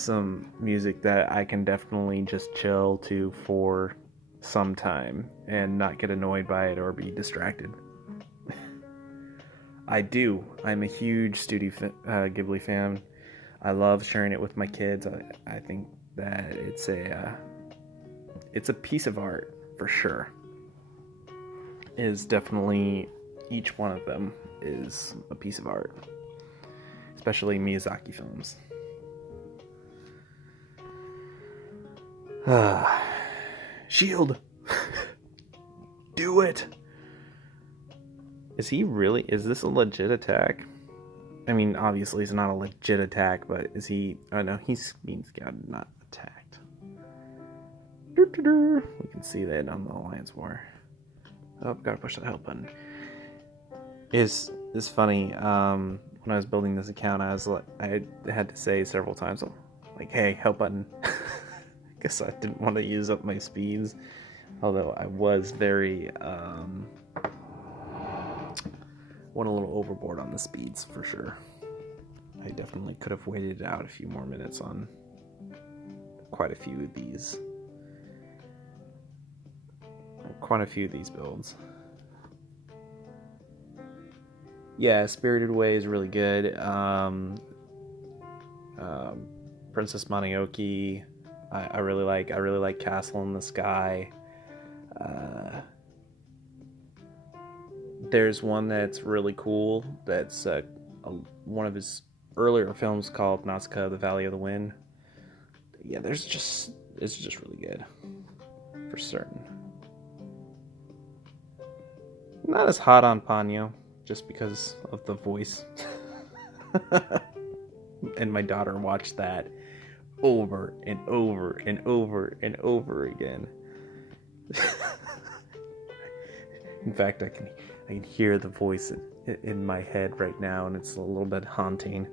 some music that I can definitely just chill to for some time and not get annoyed by it or be distracted. I'm a huge Studio Ghibli fan. I love sharing it with my kids. I think that it's a piece of art for sure. Definitely each one of them is a piece of art. Especially Miyazaki films. Shield! Do it! Is this a legit attack? I mean, obviously it's not a legit attack, but is he... Oh no, he's being scouted, not attacked. We can see that on the Alliance War. Oh, gotta push that help button. It's funny, when I was building this account, I had to say several times, hey, help button. Guess I didn't want to use up my speeds, although I was very, went a little overboard on the speeds, for sure. I definitely could have waited out a few more minutes on quite a few of these builds. Yeah, Spirited Away is really good. Princess Mononoke, I really like Castle in the Sky. There's one that's really cool. That's one of his earlier films called Nausicaa: The Valley of the Wind. Yeah, it's just really good, for certain. Not as hot on Ponyo, just because of the voice. And my daughter watched that over and over and over and over again. In fact, I can hear the voice in my head right now, and it's a little bit haunting.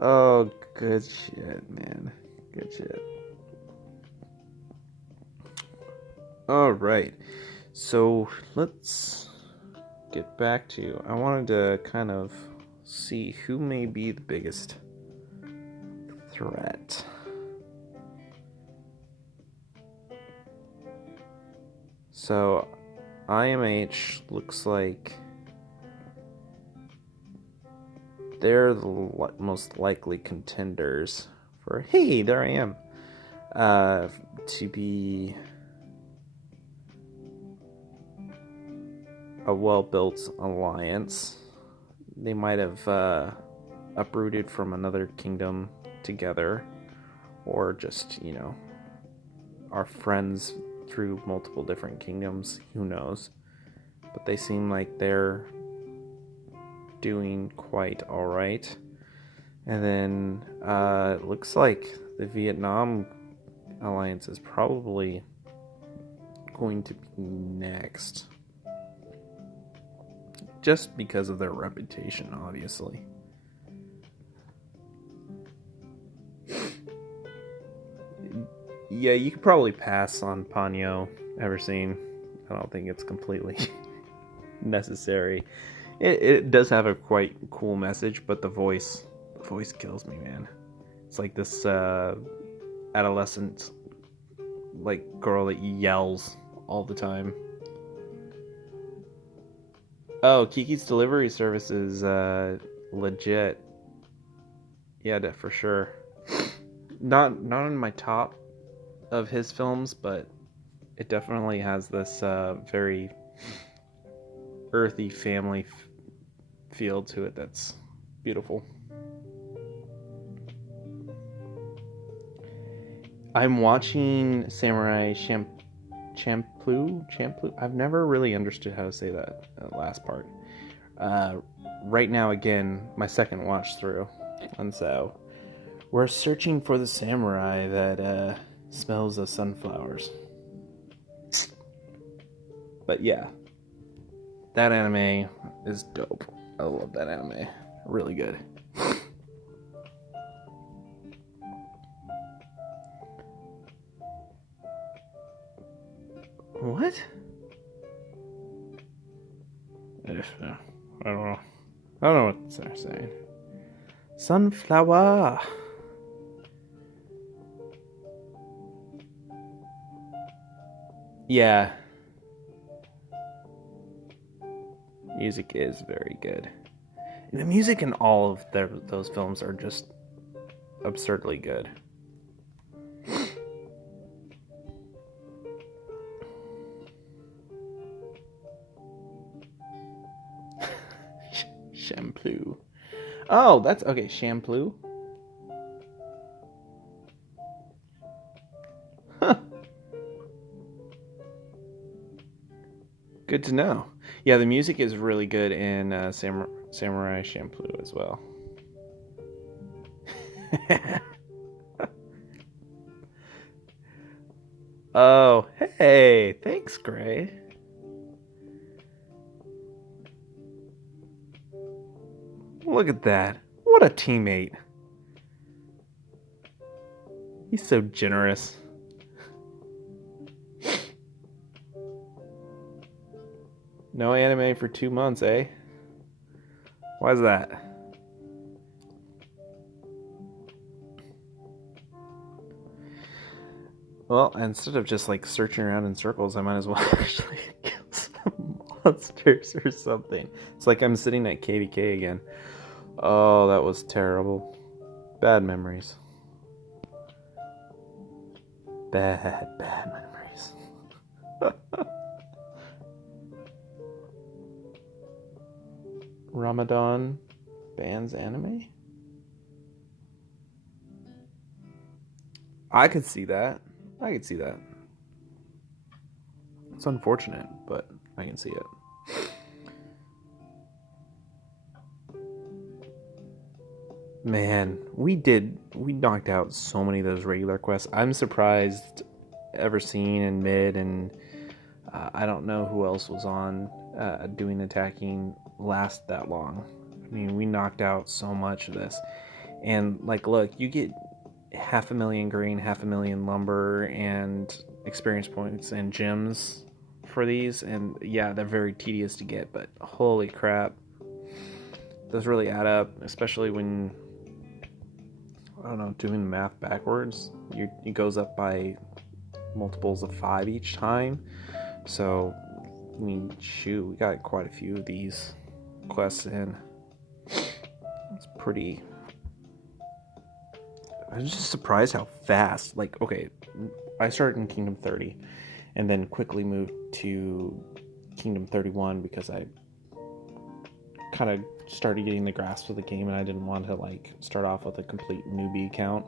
Oh, good shit, man. Good shit. All right. So let's get back to, I wanted to kind of see who may be the biggest threat. So, IMH looks like they're the most likely contenders for, hey, there I am, to be a well-built alliance. They might have uprooted from another kingdom together, or just, are friends through multiple different kingdoms, who knows. But they seem like they're doing quite alright. And then it looks like the Vietnam alliance is probably going to be next, just because of their reputation, obviously. Yeah, you could probably pass on Ponyo, Everseen. I don't think it's completely necessary. It does have a quite cool message, but the voice kills me, man. It's like this adolescent, like, girl that yells all the time. Oh, Kiki's delivery service is legit. Yeah, for sure. Not in my top of his films, but it definitely has this very earthy family feel to it that's beautiful. I'm watching Samurai Champloo. I've never really understood how to say that last part. Right now, again, my second watch through, and so we're searching for the samurai that smells of sunflowers. But yeah, that anime is dope. I love that anime. Really good. What? I don't know. I don't know what they're saying. Sunflower. Yeah. Music is very good. The music in all of those films are just absurdly good. Shampoo. Oh, that's okay. Shampoo. Huh. Good to know. Yeah, the music is really good in Samurai Champloo as well. Oh, hey, thanks, Gray. Look at that. What a teammate. He's so generous. No anime for 2 months, eh? Why is that? Well, instead of just like searching around in circles, I might as well actually kill some monsters or something. It's like I'm sitting at KVK again. Oh, that was terrible. Bad memories. Bad memories. Ramadan bans anime? I could see that. It's unfortunate, but I can see it. Man, we knocked out so many of those regular quests. I'm surprised Everseen and Mid, and I don't know who else was on doing attacking last that long. I mean, we knocked out so much of this. And, like, look, you get 500,000 green, 500,000 lumber, and experience points and gems for these, and yeah, they're very tedious to get, but holy crap, those really add up, especially when, I don't know, doing the math backwards. It goes up by multiples of 5 each time. So, I mean, shoot, we got quite a few of these quests in. It's pretty... I was just surprised how fast, like, okay, I started in Kingdom 30 and then quickly moved to Kingdom 31 because I kind of started getting the grasp of the game and I didn't want to like start off with a complete newbie account.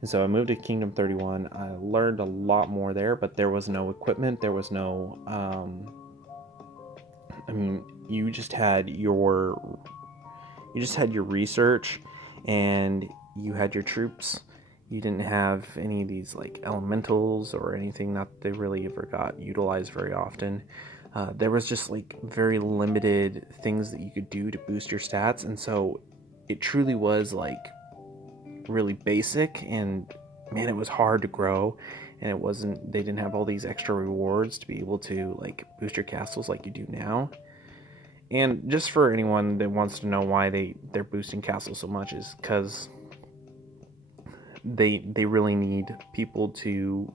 And so I moved to Kingdom 31. I learned a lot more there, but there was no equipment. There was no, I mean, you just had your research and you had your troops. You didn't have any of these like elementals or anything that they really ever got utilized very often. There was just like very limited things that you could do to boost your stats, and so it truly was like really basic, and man, it was hard to grow, and they didn't have all these extra rewards to be able to like boost your castles like you do now. And just for anyone that wants to know why they're boosting castles so much is because they really need people to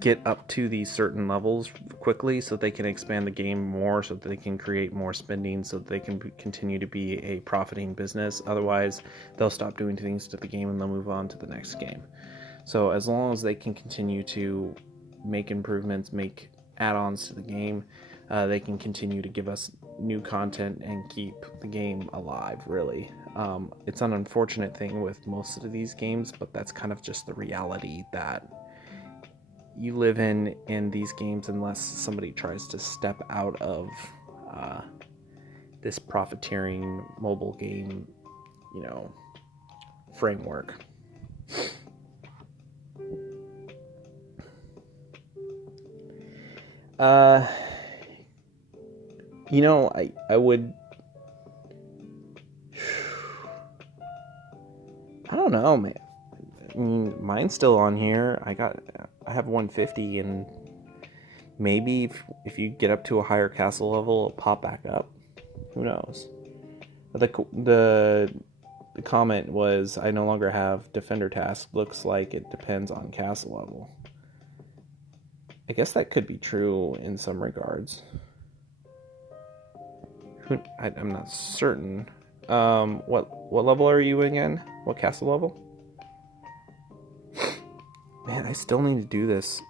get up to these certain levels quickly so they can expand the game more, so that they can create more spending, so that they can continue to be a profiting business. Otherwise, they'll stop doing things to the game and they'll move on to the next game. So as long as they can continue to make improvements, make add-ons to the game, they can continue to give us new content and keep the game alive, really. It's an unfortunate thing with most of these games, but that's kind of just the reality that you live in these games unless somebody tries to step out of this profiteering mobile game, framework. I would... I don't know, man. I mean, mine's still on here. I have 150, and maybe if you get up to a higher castle level, it'll pop back up. Who knows? The comment was, I no longer have defender task. Looks like it depends on castle level. I guess that could be true in some regards. I'm not certain. What level are you again? What castle level? Man, I still need to do this.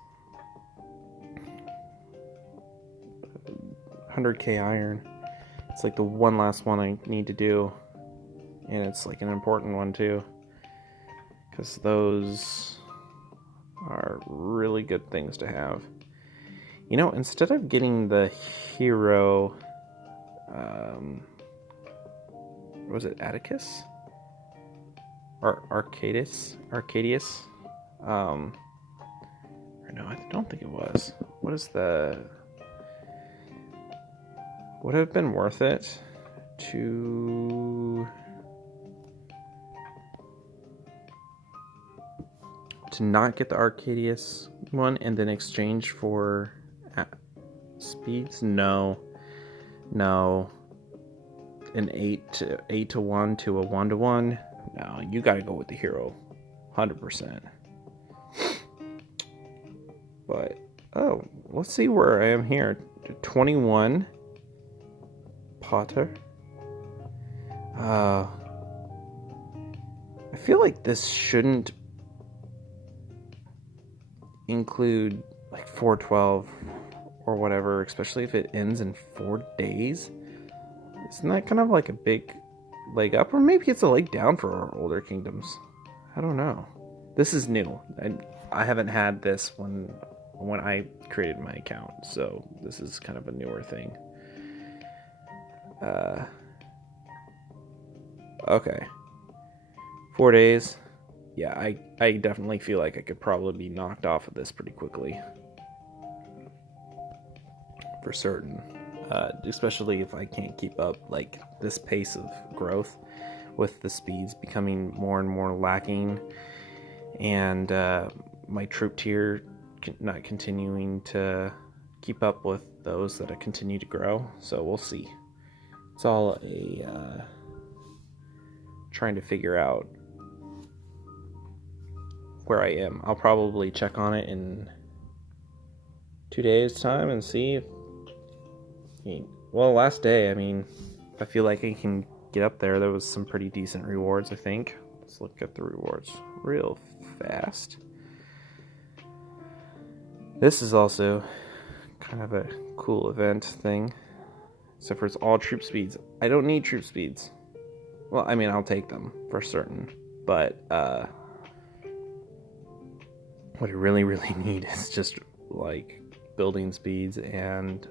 100k iron. It's like the one last one I need to do. And it's like an important one too. Because those are really good things to have. Instead of getting the hero... was it Atticus? Or Arcadius? No, I don't think it was. Would have been worth it to not get the Arcadius one and then exchange for speeds? No. An 8-to-1 to a 1-to-1. No, you gotta go with the hero. 100%. But, let's see where I am here. 21. Potter. I feel like this shouldn't include like 412 or whatever, especially if it ends in 4 days. Isn't that kind of like a big leg up? Or maybe it's a leg down for our older kingdoms. I don't know. This is new. I haven't had this when I created my account, so this is kind of a newer thing. Okay. 4 days. Yeah, I definitely feel like I could probably be knocked off of this pretty quickly. For certain. Especially if I can't keep up like this pace of growth with the speeds becoming more and more lacking, and my troop tier not continuing to keep up with those that continue to grow. So we'll see. It's all a trying to figure out where I am. I'll probably check on it in 2 days' time and see if, last day, I feel like I can get up there. There was some pretty decent rewards, I think. Let's look at the rewards real fast. This is also kind of a cool event thing, except for it's all troop speeds. I don't need troop speeds. Well, I'll take them for certain, but what I really need is just like building speeds and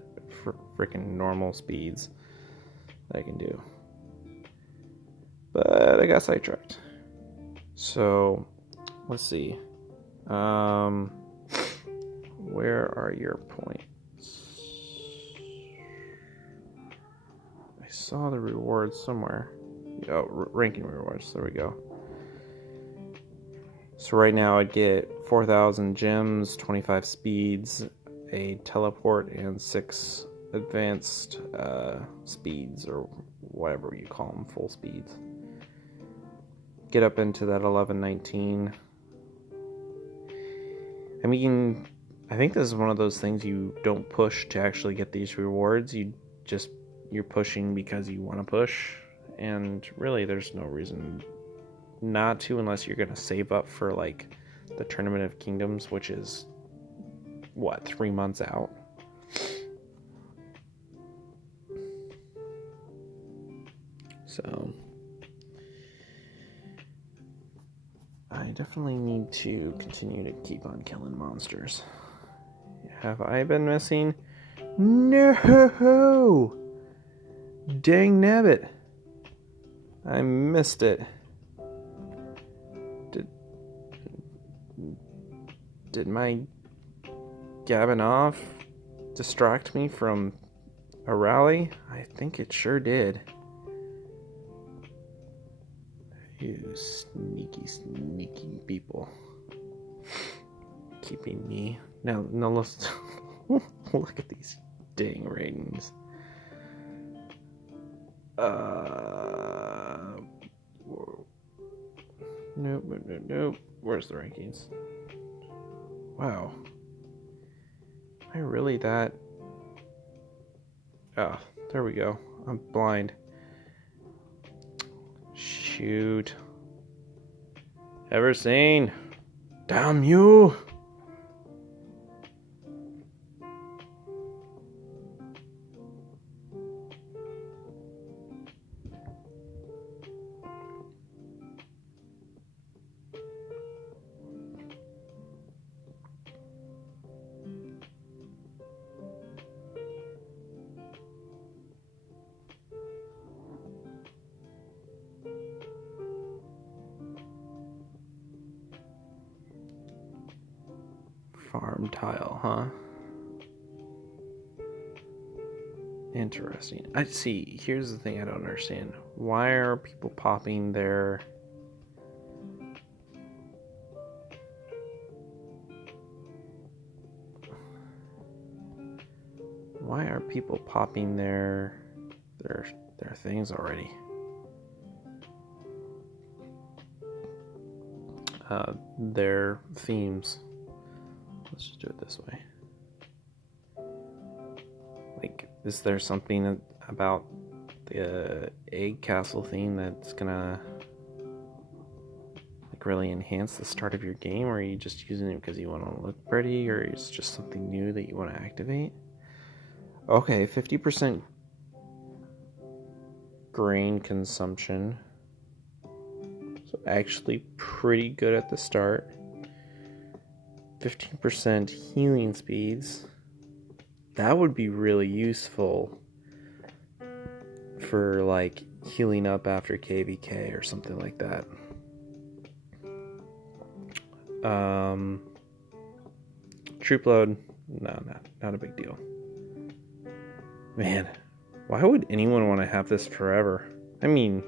freaking normal speeds that I can do. But I got sidetracked. So let's see. Where are your points? I saw the rewards somewhere. Oh, ranking rewards. There we go. So right now I'd get 4,000 gems, 25 speeds, a teleport, and 6 advanced speeds, or whatever you call them, full speeds. Get up into that 11-19. I think this is one of those things you don't push to actually get these rewards. You're pushing because you want to push, and really there's no reason not to, unless you're going to save up for like the Tournament of Kingdoms, which is 3 months out. So I definitely need to continue to keep on killing monsters. Have I been missing? No! Dang nabbit. I missed it. Did my gabbing off distract me from a rally? I think it sure did. You sneaky people. Keeping me. Now let's look at these dang ratings. Nope. Where's the rankings? Wow. Am I really that? Oh, there we go. I'm blind. Shoot. Everseen. Damn you. Farm tile, huh? Interesting. I see. Here's the thing I don't understand. Why are people popping their... Why are people popping their things already? Their themes. Let's just do it this way. Like, is there something about the egg castle theme that's gonna like really enhance the start of your game, or are you just using it because you want to look pretty, or it's just something new that you want to activate? Okay, 50% grain consumption. So actually pretty good at the start. 15% healing speeds. That would be really useful for like healing up after KVK or something like that. Troop load, no, not a big deal. Man, why would anyone want to have this forever? I mean,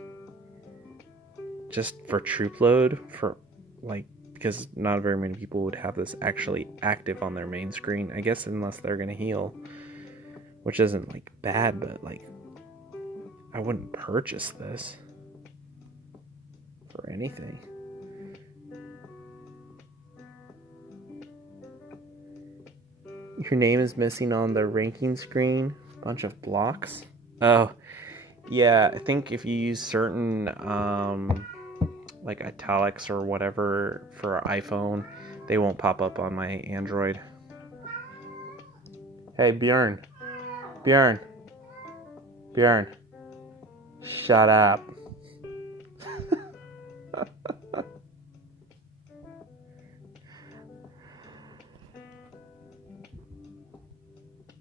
just for troop load, for like because not very many people would have this actually active on their main screen. I guess unless they're gonna heal, which isn't like bad, but like I wouldn't purchase this for anything. Your name is missing on the ranking screen. Bunch of blocks. Oh, yeah. I think if you use certain like italics or whatever for iPhone, they won't pop up on my Android. Hey, Bjorn. Shut up.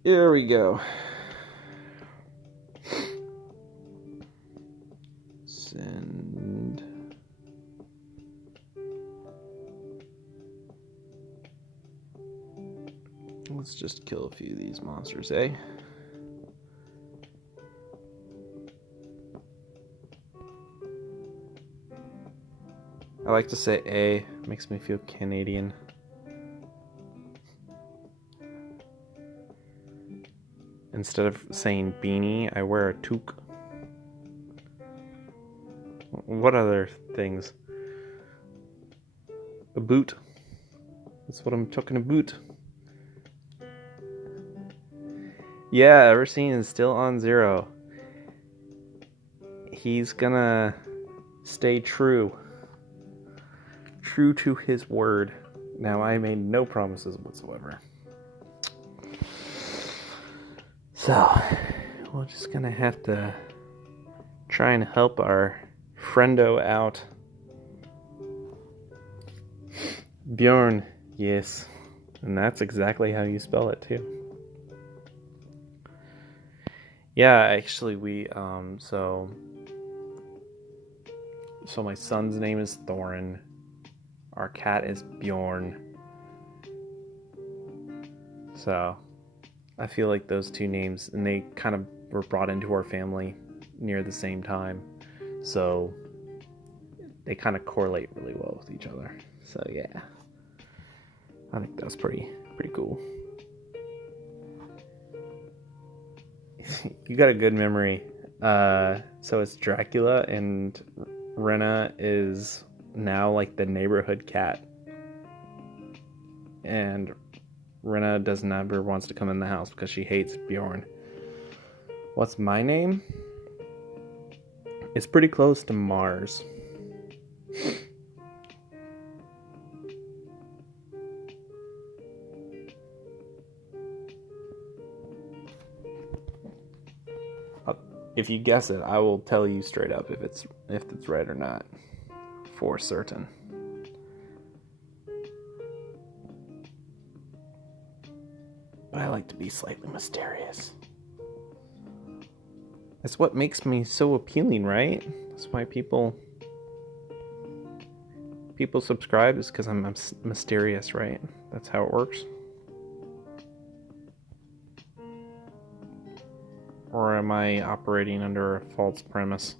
Here we go. Send. Let's just kill a few of these monsters, eh? I like to say A, makes me feel Canadian. Instead of saying beanie, I wear a toque. What other things? A boot. That's what I'm talking about. Yeah, Everseen is still on 0. He's gonna stay true to his word. Now, I made no promises whatsoever. So, we're just gonna have to try and help our friendo out. Bjorn, yes. And that's exactly how you spell it, too. Yeah, actually, so my son's name is Thorin. Our cat is Bjorn. So, I feel like those two names, and they kind of were brought into our family near the same time. So, they kind of correlate really well with each other. So, yeah. I think that's pretty cool. You got a good memory. So it's Dracula, and Rena is now like the neighborhood cat. And Rena never wants to come in the house because she hates Bjorn. What's my name? It's pretty close to Mars. If you guess it, I will tell you straight up if it's right or not, for certain. But I like to be slightly mysterious. That's what makes me so appealing, right? That's why people subscribe, is because I'm mysterious, right? That's how it works. Or am I operating under a false premise?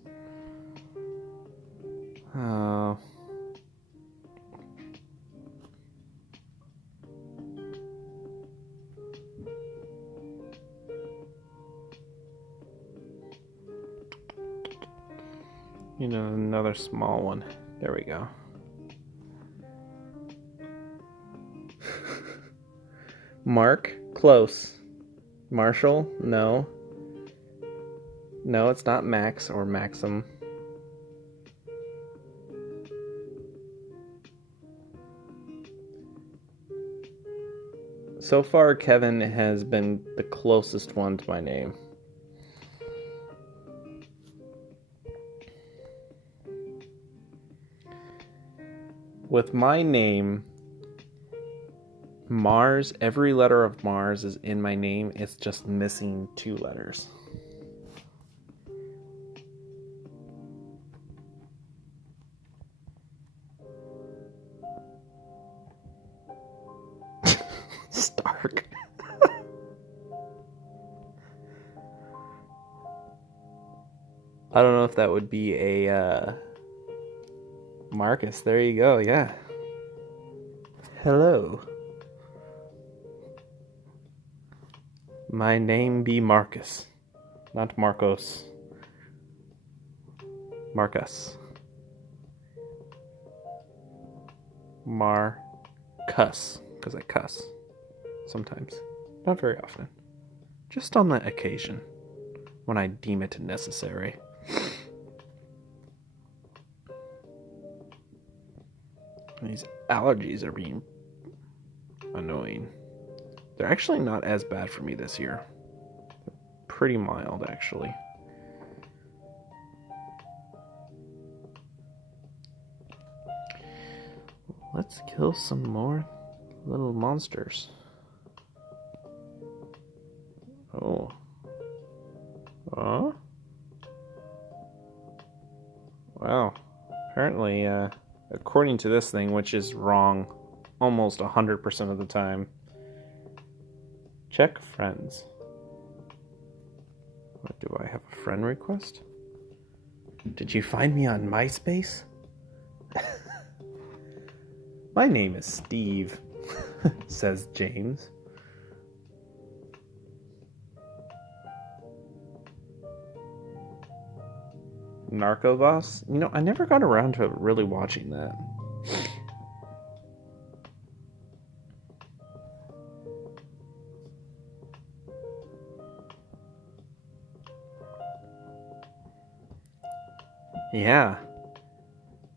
Another small one. There we go. Mark? Close. Marshall? No. No, it's not Max or Maxim. So far, Kevin has been the closest one to my name. With my name, Mars, every letter of Mars is in my name. It's just missing 2 letters. Stark. I don't know if that would be a Marcus. There you go. Yeah. Hello. My name be Marcus, not Marcos. Marcus. Marcus, because I cuss sometimes. Not very often. Just on the occasion, when I deem it necessary. These allergies are being annoying. They're actually not as bad for me this year. They're pretty mild, actually. Let's kill some more little monsters. Oh. Huh? Wow. Apparently, according to this thing, which is wrong almost 100% of the time, check friends. What, do I have a friend request? Did you find me on MySpace? My name is Steve, says James. Narcovas? You know, I never got around to really watching that. Yeah.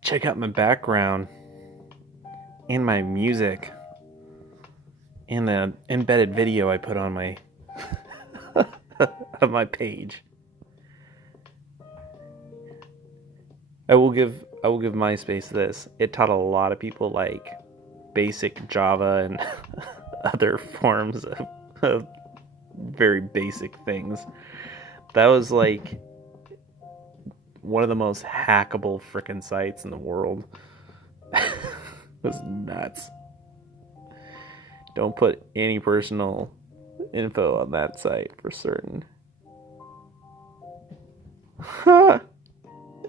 Check out my background and my music and the embedded video I put on my of my page. I will give MySpace this. It taught a lot of people like basic Java and other forms of very basic things. That was like one of the most hackable frickin' sites in the world. It was nuts. Don't put any personal info on that site for certain. Huh.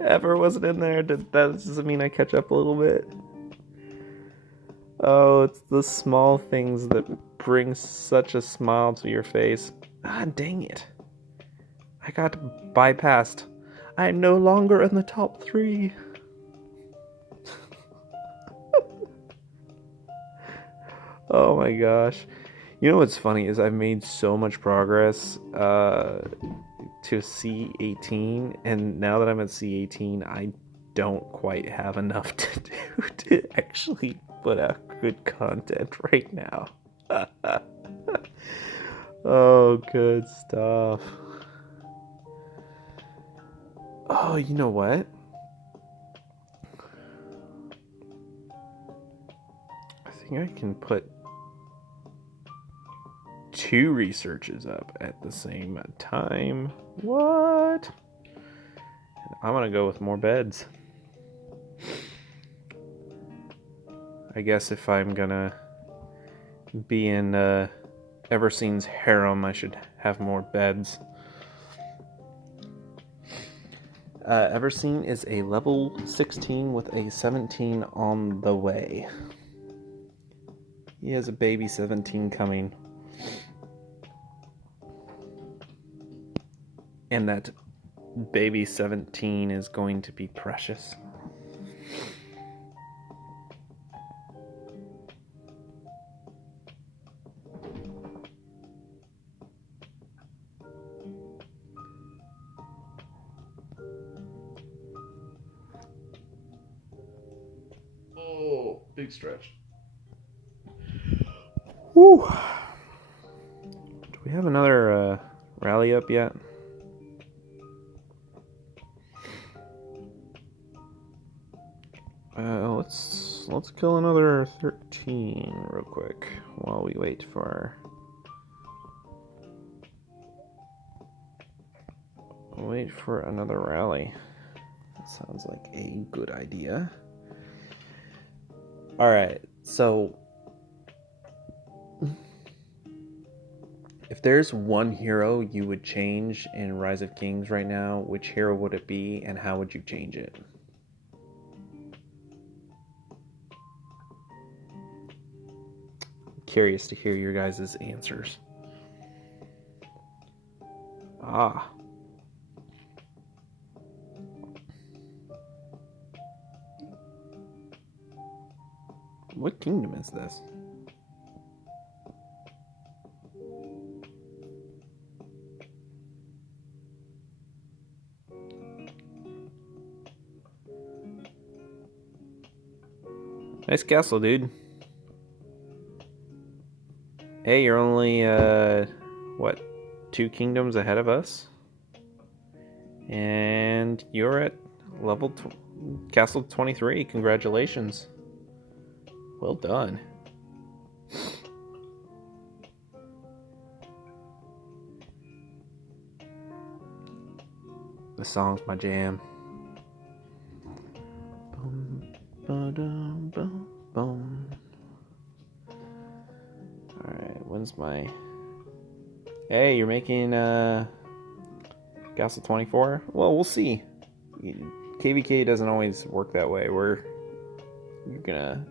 Ever wasn't in there. That doesn't mean I catch up a little bit. Oh, it's the small things that bring such a smile to your face. Ah, dang it. I got bypassed. I am no longer in the top 3. Oh my gosh. You know what's funny is I've made so much progress to C18, and now that I'm at C18, I don't quite have enough to do to actually put out good content right now. Oh, good stuff. Oh, you know what? I think I can put 2 researches up at the same time. What? I'm gonna go with more beds. I guess if I'm gonna be in Everseen's harem, I should have more beds. Everseen is a level 16 with a 17 on the way. He has a baby 17 coming. And that baby 17 is going to be precious. Oh, big stretch. Woo! Do we have another rally up yet? Let's kill another 13 real quick while we wait for another rally. That sounds like a good idea. All right, so if there's one hero you would change in Rise of Kings right now, which hero would it be, and how would you change it? curious to hear your guys' answers. Ah. What kingdom is this? Nice castle, dude. Hey, you're only, what, 2 kingdoms ahead of us? And you're at level Castle 23. Congratulations. Well done. The song's my jam. Boom, ba-dum, boom, boom. Alright, when's my... Hey, you're making, Castle 24? Well, we'll see. KVK doesn't always work that way, where you're gonna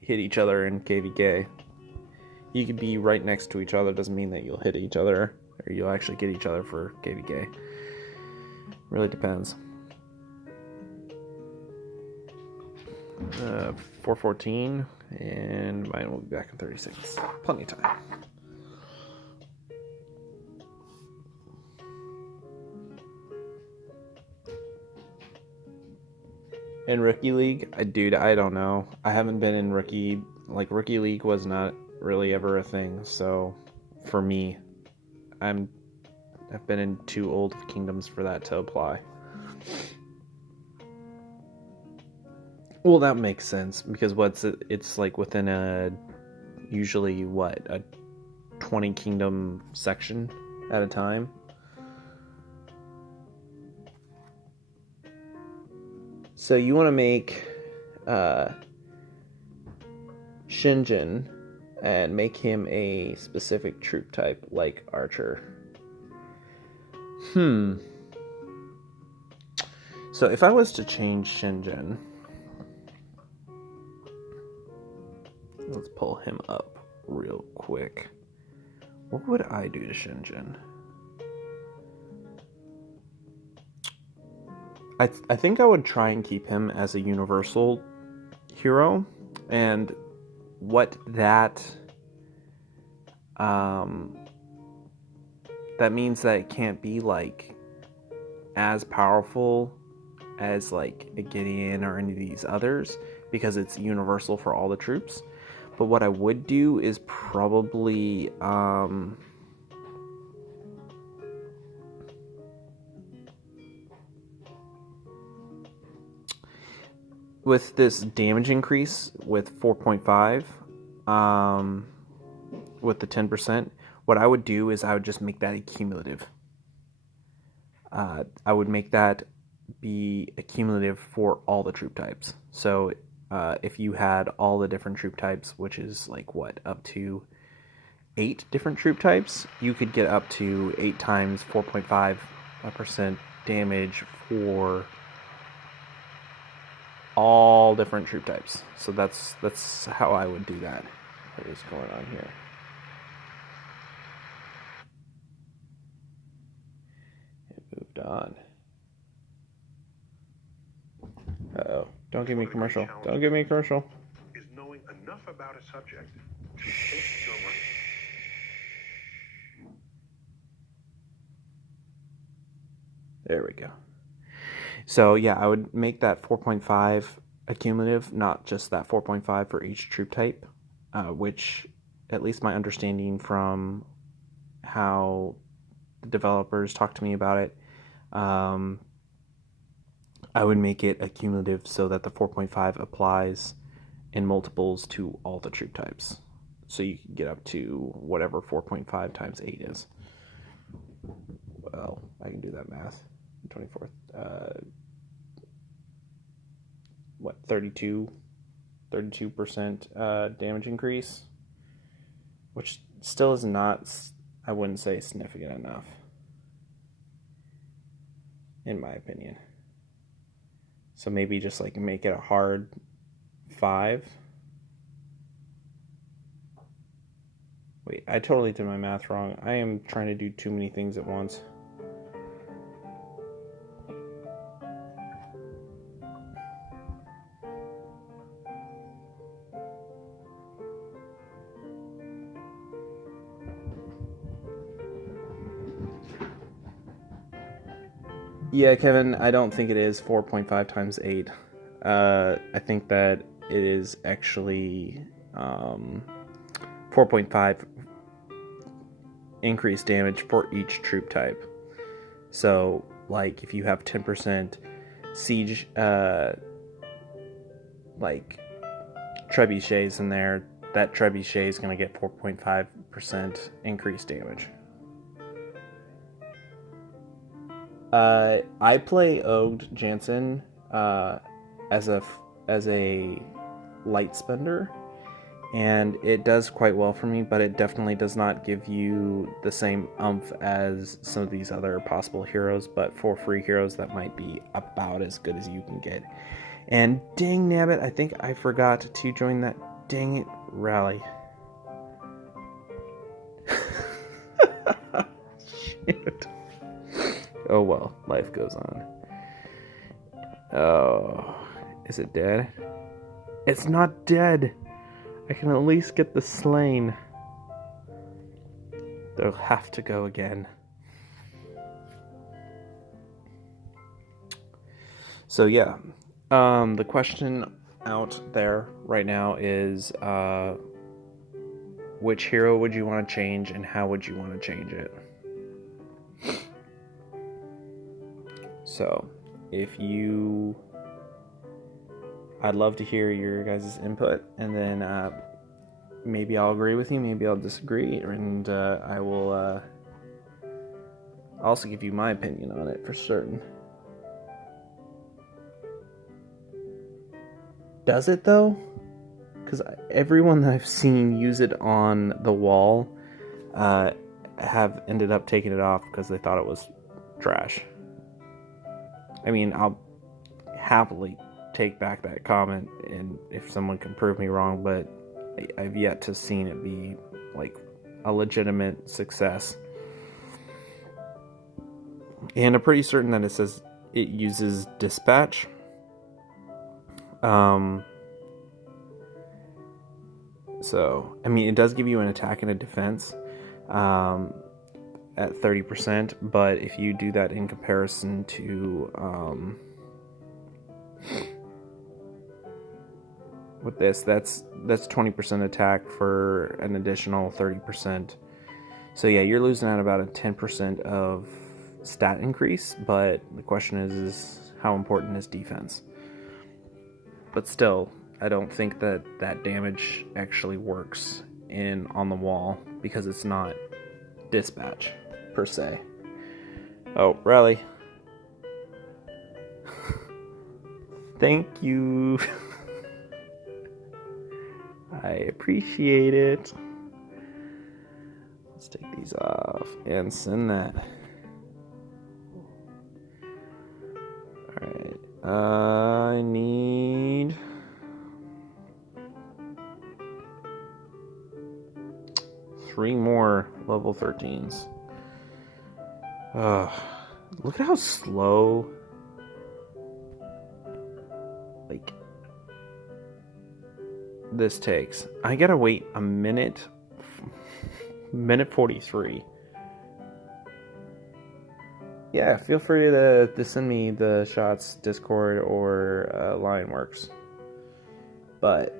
hit each other in KVK. You could be right next to each other, doesn't mean that you'll hit each other, or you'll actually get each other for KVK. Really depends. 414, and mine will be back in 36. Plenty of time. In Rookie League, dude, I don't know. I haven't been in Rookie League was not really ever a thing. So, for me, I've been in too old of kingdoms for that to apply. Well, that makes sense because it's like within usually a 20 kingdom section at a time. So you want to make Shinjin and make him a specific troop type like Archer. So if I was to change Shinjin, let's pull him up real quick. What would I do to Shinjin? I think I would try and keep him as a universal hero, and what that means that it can't be like as powerful as like a Gideon or any of these others because it's universal for all the troops. But what I would do is probably with this damage increase with 4.5, with the 10%, what I would do is I would just make that a cumulative. I would make that be a cumulative for all the troop types. So if you had all the different troop types, which is like up to 8 different troop types, you could get up to 8 times 4.5% damage for all different troop types. So that's how I would do that. What is going on here? It moved on. Uh-oh. Don't give me a commercial. Don't give me a commercial. Is knowing enough about a subject to take your right. There we go. So yeah, I would make that 4.5 a cumulative, not just that 4.5 for each troop type, which, at least my understanding from how the developers talked to me about it, I would make it a cumulative so that the 4.5 applies in multiples to all the troop types. So you can get up to whatever 4.5 times 8 is. Well, I can do that math. 24th. 32% damage increase, which still is not, I wouldn't say, significant enough, in my opinion. So maybe just like make it a hard 5. Wait, I totally did my math wrong. I am trying to do too many things at once. Yeah, Kevin, I don't think it is 4.5 times 8. I think that it is actually 4.5 increased damage for each troop type. So, like, if you have 10% siege, like, trebuchets in there, that trebuchet is going to get 4.5% increased damage. I play Ogd Jansen as a light spender, and it does quite well for me, but it definitely does not give you the same oomph as some of these other possible heroes. But for free heroes, that might be about as good as you can get. And dang nabbit, I think I forgot to join that dang it rally. Shoot. Oh well, life goes on. Oh, is it dead? It's not dead. I can at least get the slain. They'll have to go again. So yeah, the question out there right now is which hero would you want to change and how would you want to change it? So, I'd love to hear your guys' input, and then maybe I'll agree with you, maybe I'll disagree, and I will also give you my opinion on it for certain. Does it though? Because everyone that I've seen use it on the wall have ended up taking it off because they thought it was trash. I mean, I'll happily take back that comment, and if someone can prove me wrong, but I've yet to seen it be like a legitimate success. And I'm pretty certain that it says it uses dispatch. So, I mean, it does give you an attack and a defense at 30%, but if you do that in comparison to with this, that's 20% attack for an additional 30%. So yeah, you're losing out about a 10% of stat increase, but the question is how important is defense? But still, I don't think that damage actually works on the wall because it's not dispatch per se. Oh, rally. Thank you. I appreciate it. Let's take these off and send that. Alright. I need 3 more level 13s. Look at how slow like this takes. I gotta wait a minute 43. Yeah, feel free to send me the shots Discord or Lionworks. But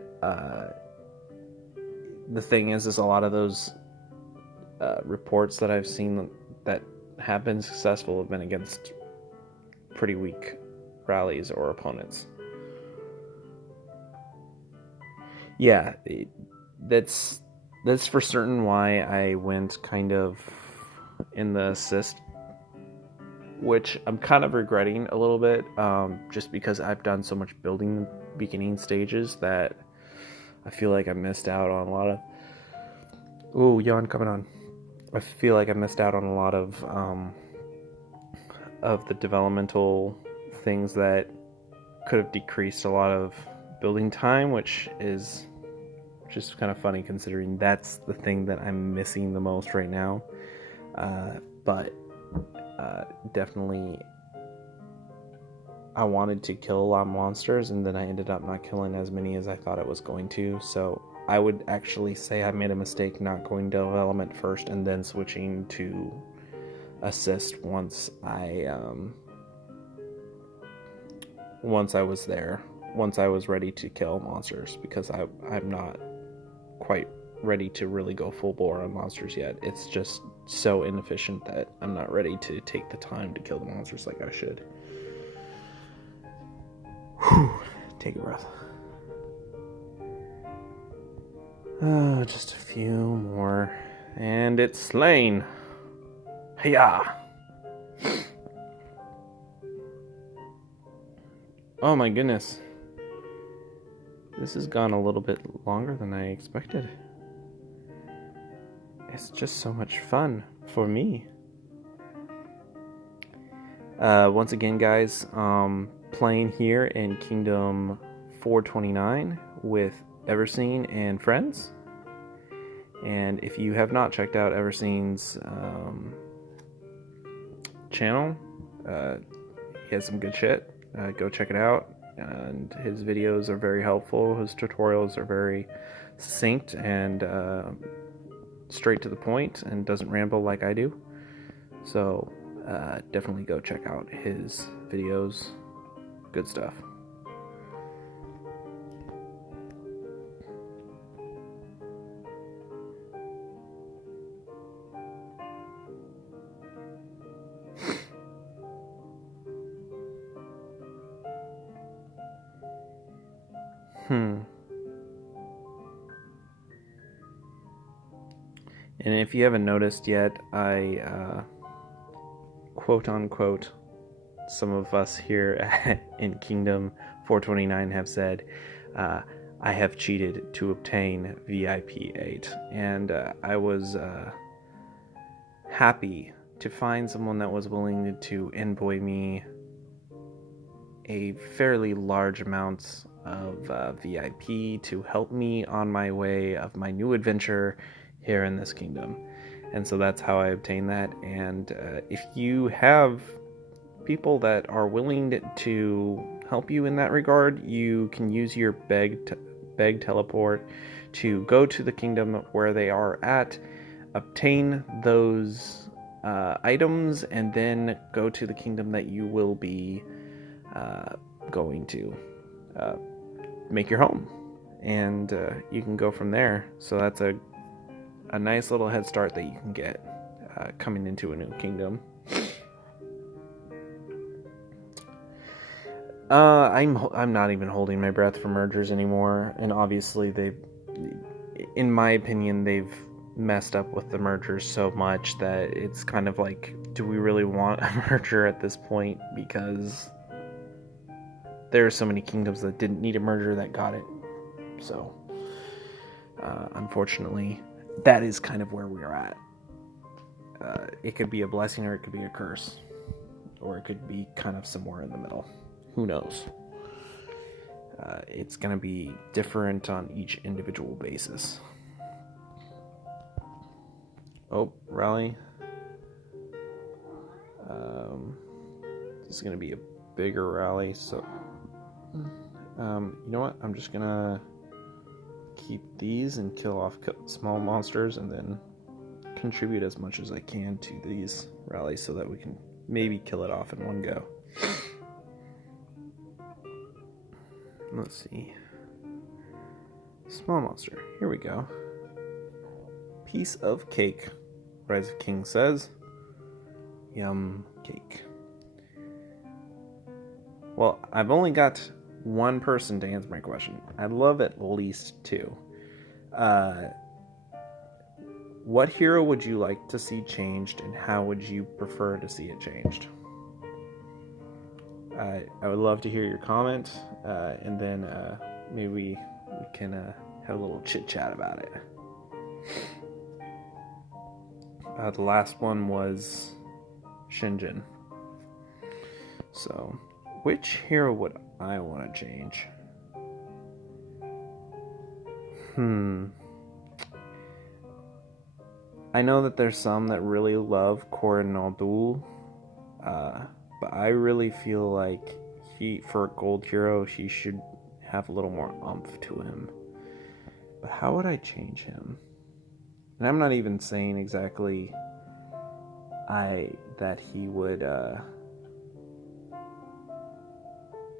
the thing is a lot of those reports that I've seen that have been successful have been against pretty weak rallies or opponents. Yeah, that's for certain why I went kind of in the assist, which I'm kind of regretting a little bit, just because I've done so much building the beginning stages that I feel like I missed out on a lot of... Ooh, yawn coming on. I feel like I missed out on a lot of the developmental things that could have decreased a lot of building time, which is which is kind of funny considering that's the thing that I'm missing the most right now. But definitely I wanted to kill a lot of monsters, and then I ended up not killing as many as I thought I was going to. So I would actually say I made a mistake not going development first and then switching to assist once I was there, once I was ready to kill monsters, because I'm not quite ready to really go full bore on monsters yet. It's just so inefficient that I'm not ready to take the time to kill the monsters like I should. Whew. Take a breath. Just a few more, and it's slain. Hiya! Oh my goodness. This has gone a little bit longer than I expected. It's just so much fun for me. Once again, guys, playing here in Kingdom 429 with Everseen and friends. And if you have not checked out Everseen's channel, he has some good shit. Go check it out. And his videos are very helpful. His tutorials are very succinct and straight to the point and doesn't ramble like I do. So definitely go check out his videos. Good stuff. And if you haven't noticed yet, I quote unquote, some of us here in Kingdom 429 have said, I have cheated to obtain VIP 8. And I was happy to find someone that was willing to envoy me a fairly large amount of VIP to help me on my way of my new adventure here in this kingdom. And so that's how I obtained that. And if you have people that are willing to help you in that regard, you can use your beg teleport to go to the kingdom where they are at, obtain those items, and then go to the kingdom that you will be going to make your home. And you can go from there. So that's a nice little head start that you can get coming into a new kingdom. I'm not even holding my breath for mergers anymore, and obviously in my opinion, they've messed up with the mergers so much that it's kind of like, do we really want a merger at this point? Because there are so many kingdoms that didn't need a merger that got it. So, unfortunately, that is kind of where we are at. It could be a blessing or it could be a curse. Or it could be kind of somewhere in the middle. Who knows? It's going to be different on each individual basis. Oh, rally. This is going to be a bigger rally, so... you know what? I'm just going to keep these and kill off small monsters and then contribute as much as I can to these rallies so that we can maybe kill it off in one go. Let's see. Small monster. Here we go. Piece of cake. Rise of King says. Yum cake. Well, I've only got one person to answer my question. I'd love at least two. What hero would you like to see changed, and how would you prefer to see it changed? I would love to hear your comment, and then maybe we can have a little chit chat about it. The last one was Shinjin. So, which hero would I want to change? I know that there's some that really love Coronel, but I really feel like for a gold hero, he should have a little more oomph to him. But how would I change him? And I'm not even saying exactly that he would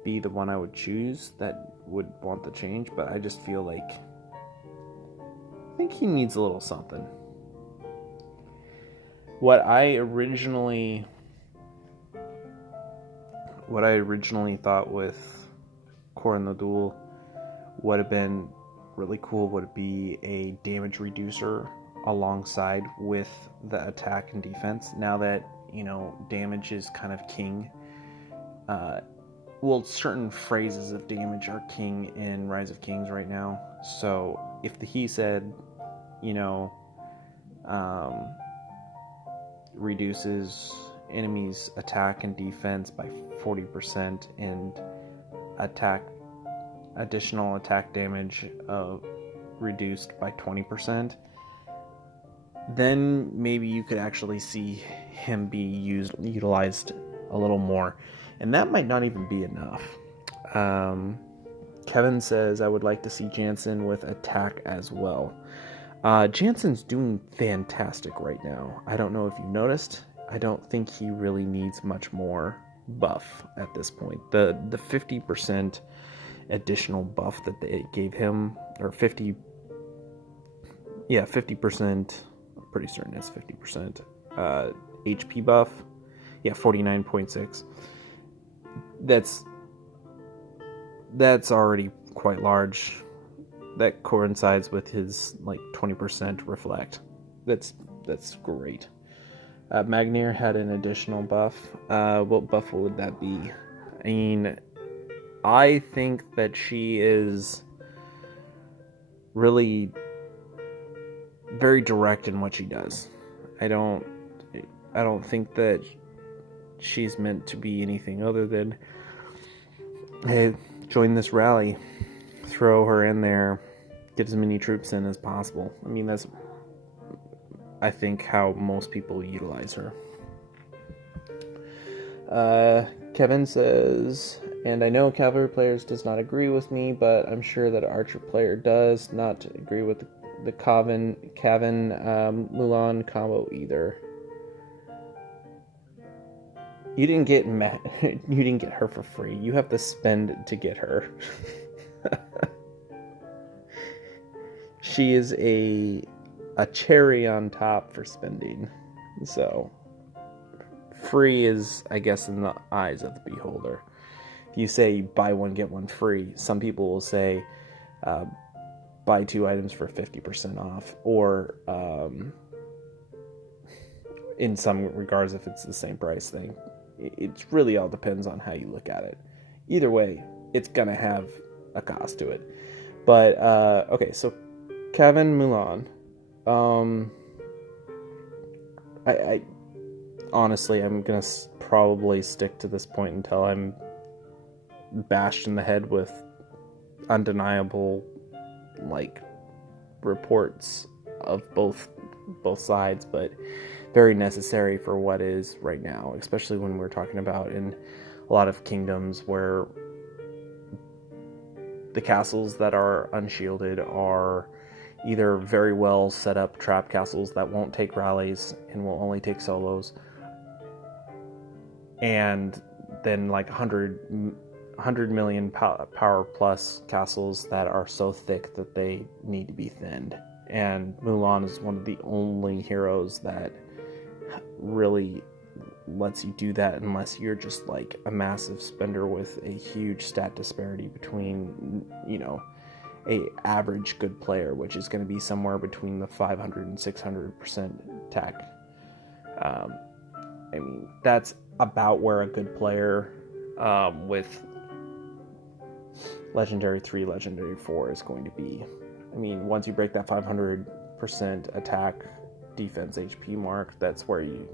be the one I would choose that would want the change, but I just feel like I think he needs a little something. What I originally thought with Corin the Duel would have been really cool would be a damage reducer alongside with the attack and defense. Now that, damage is kind of king. Certain phrases of damage are king in Rise of Kings right now. So if he said, reduces enemies' attack and defense by 40% and additional attack damage reduced by 20%, then maybe you could actually see him be utilized a little more, and that might not even be enough. Kevin says, I would like to see Jansen with attack as well. Jansen's doing fantastic right now. I don't know if you noticed. I don't think he really needs much more buff at this point. The 50% additional buff that they gave him, or 50%, I'm pretty certain it's 50% HP buff. 49.6. That's already quite large. That coincides with his 20% reflect. That's great. Magnier had an additional buff. What buff would that be? I mean, I think that she is really very direct in what she does. I don't think that she's meant to be anything other than, hey, join this rally, throw her in there, get as many troops in as possible. I mean, that's, I think, how most people utilize her. Kevin says, and I know Cavalry players does not agree with me, but I'm sure that Archer player does not agree with the Cavan Mulan combo either. You didn't get you didn't get her for free. You have to spend to get her. She is a cherry on top for spending. So free is, I guess, in the eyes of the beholder. If you say buy one get one free, some people will say buy 2 items for 50% off, or in some regards, if it's the same price thing. It really all depends on how you look at it. Either way, it's gonna have a cost to it. But okay, so Kevin Mulan. I honestly, I'm gonna probably stick to this point until I'm bashed in the head with undeniable reports of both sides, but very necessary for what is right now, especially when we're talking about in a lot of kingdoms where the castles that are unshielded are either very well set up trap castles that won't take rallies and will only take solos, and then 100 million power plus castles that are so thick that they need to be thinned. And Mulan is one of the only heroes that really lets you do that, unless you're just a massive spender with a huge stat disparity between a average good player, which is going to be somewhere between the 500 and 600% attack. I mean, that's about where a good player with Legendary 3, Legendary 4 is going to be. I mean, once you break that 500% attack defense HP mark, that's where you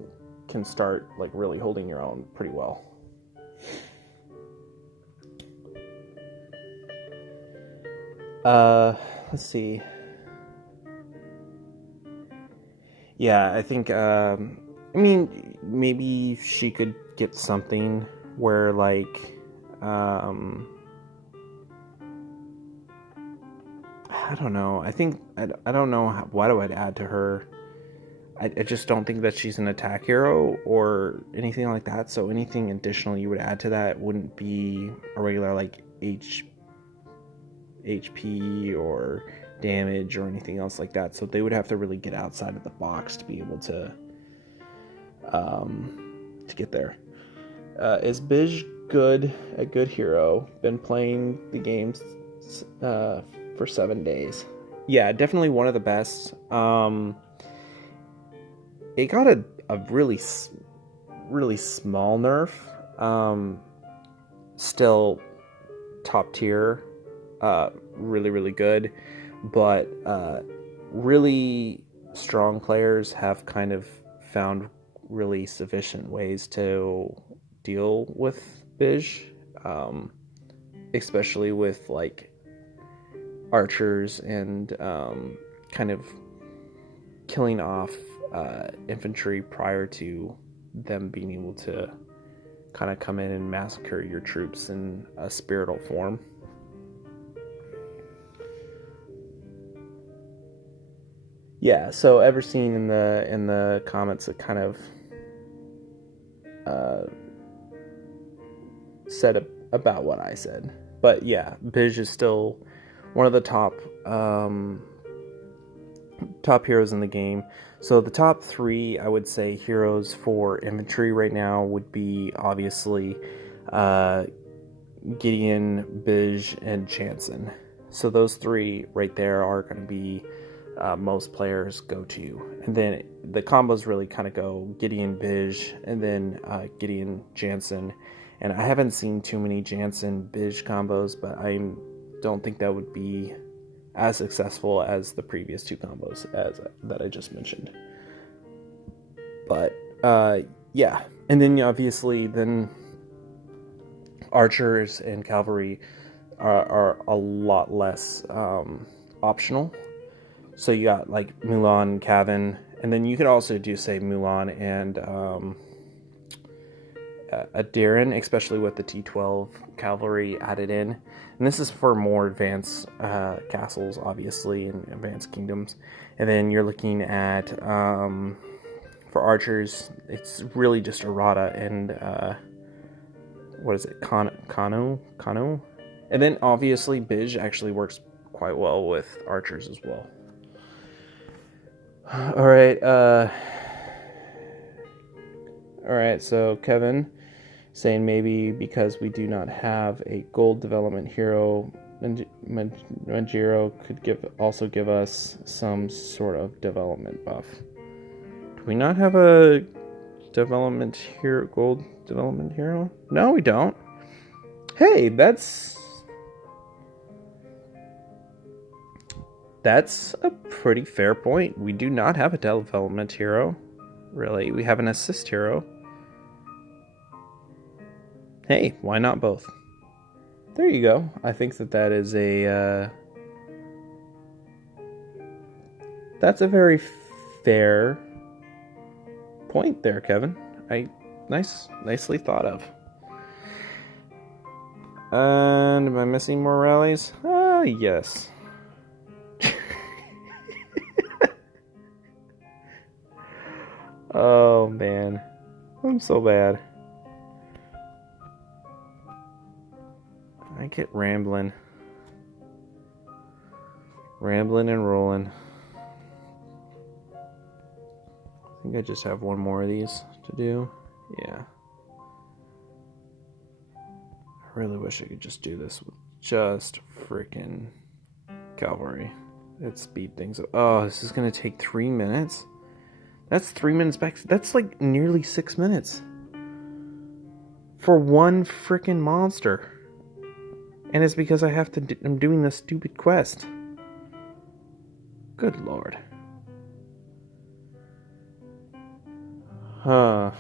can start really holding your own pretty well. let's see. Yeah, I think, I mean, maybe she could get something where, like, I don't know. I think, I don't know what I would add to her. I just don't think that she's an attack hero or anything like that, so anything additional you would add to that wouldn't be a regular, like, HP or damage or anything else like that, so they would have to really get outside of the box to be able to get there. Is Bij a good hero? Been playing the games for 7 days. Yeah, definitely one of the best. It got a really small nerf. Still top tier. Really good, but really strong players have kind of found really sufficient ways to deal with Bij, especially with like archers and kind of killing off infantry prior to them being able to kind of come in and massacre your troops in a spiritual form. Yeah, so Everseen in the comments that kind of said about what I said, but yeah, Bij is still one of the top heroes in the game. So the top 3, I would say, heroes for infantry right now would be obviously Gideon, Bij, and Jansen. So those 3 right there are going to be most players go to. And then the combos really kind of go Gideon, Bij, and then Gideon, Jansen. And I haven't seen too many Jansen, Bij combos, but I don't think that would be as successful as the previous 2 combos that I just mentioned. But yeah, and then obviously then archers and cavalry are a lot less optional. So you got like Mulan, Cavan, and then you could also do say Mulan and Adiran, especially with the T12 cavalry added in. And this is for more advanced castles, obviously, and advanced kingdoms. And then you're looking at, for archers, it's really just errata and, what is it, Kano? And then, obviously, Bij actually works quite well with archers as well. Alright, so Kevin saying maybe because we do not have a gold development hero, Manjiro could also give us some sort of development buff. Do we not have a gold development hero? No, we don't. Hey, that's a pretty fair point. We do not have a development hero, really. We have an assist hero. Hey, why not both? There you go. I think that is that's a very fair point there, Kevin. Nicely thought of. And am I missing more rallies? Yes. Oh man, I'm so bad. I get rambling and rolling. I think I just have one more of these to do. Yeah. I really wish I could just do this with just freaking cavalry. It'd speed things up. Oh, this is gonna take 3 minutes? That's 3 minutes back. That's like nearly 6 minutes. For one freaking monster. And it's because I'm doing this stupid quest. Good lord. Well,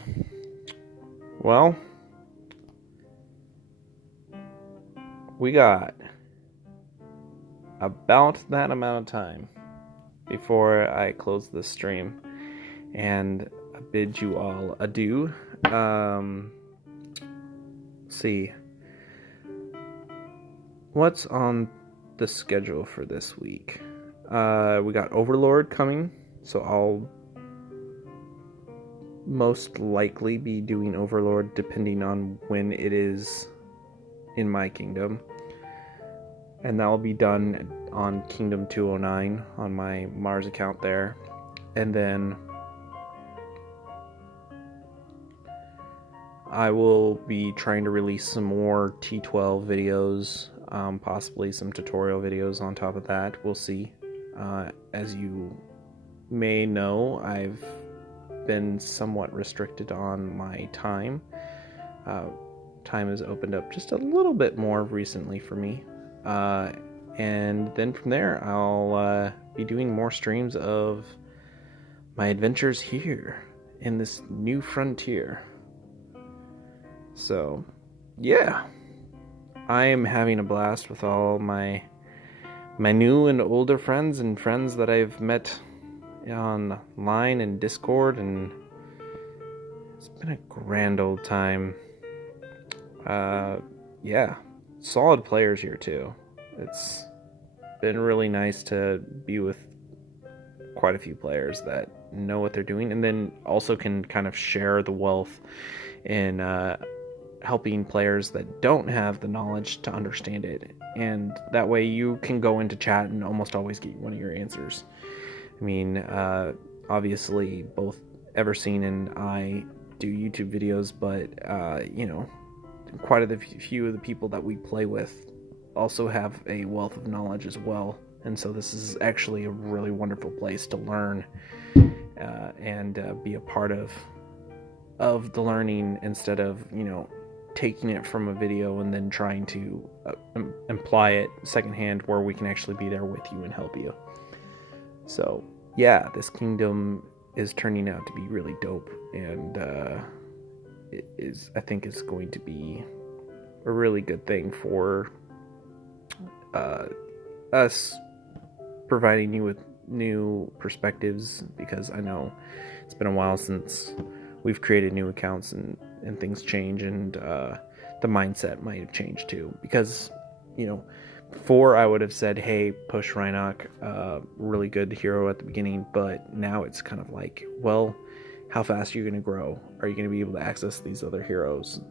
we got about that amount of time before I close this stream and bid you all adieu. See what's on the schedule for this week. We got Overlord coming, so I'll most likely be doing Overlord depending on when it is in my kingdom, and that'll be done on Kingdom 209 on my Mars account there. And then I will be trying to release some more T12 videos, possibly some tutorial videos on top of that. We'll see. As you may know, I've been somewhat restricted on my time. Time has opened up just a little bit more recently for me. And then from there, I'll be doing more streams of my adventures here in this new frontier. So, yeah, I am having a blast with all my new and older friends and friends that I've met online and Discord, and it's been a grand old time. Yeah, solid players here too. It's been really nice to be with quite a few players that know what they're doing, and then also can kind of share the wealth in helping players that don't have the knowledge to understand it, and that way you can go into chat and almost always get one of your answers. I mean, obviously both Everseen and I do YouTube videos, but quite a few of the people that we play with also have a wealth of knowledge as well, and so this is actually a really wonderful place to learn and be a part of the learning, instead of taking it from a video and then trying to imply it secondhand, where we can actually be there with you and help you. So yeah, this kingdom is turning out to be really dope, and I think it's going to be a really good thing for us, providing you with new perspectives, because I know it's been a while since we've created new accounts, and things change, and the mindset might have changed too, because before I would have said, hey, push Rhinoc, really good hero at the beginning, but now it's kind of like, well, how fast are you going to grow? Are you going to be able to access these other heroes?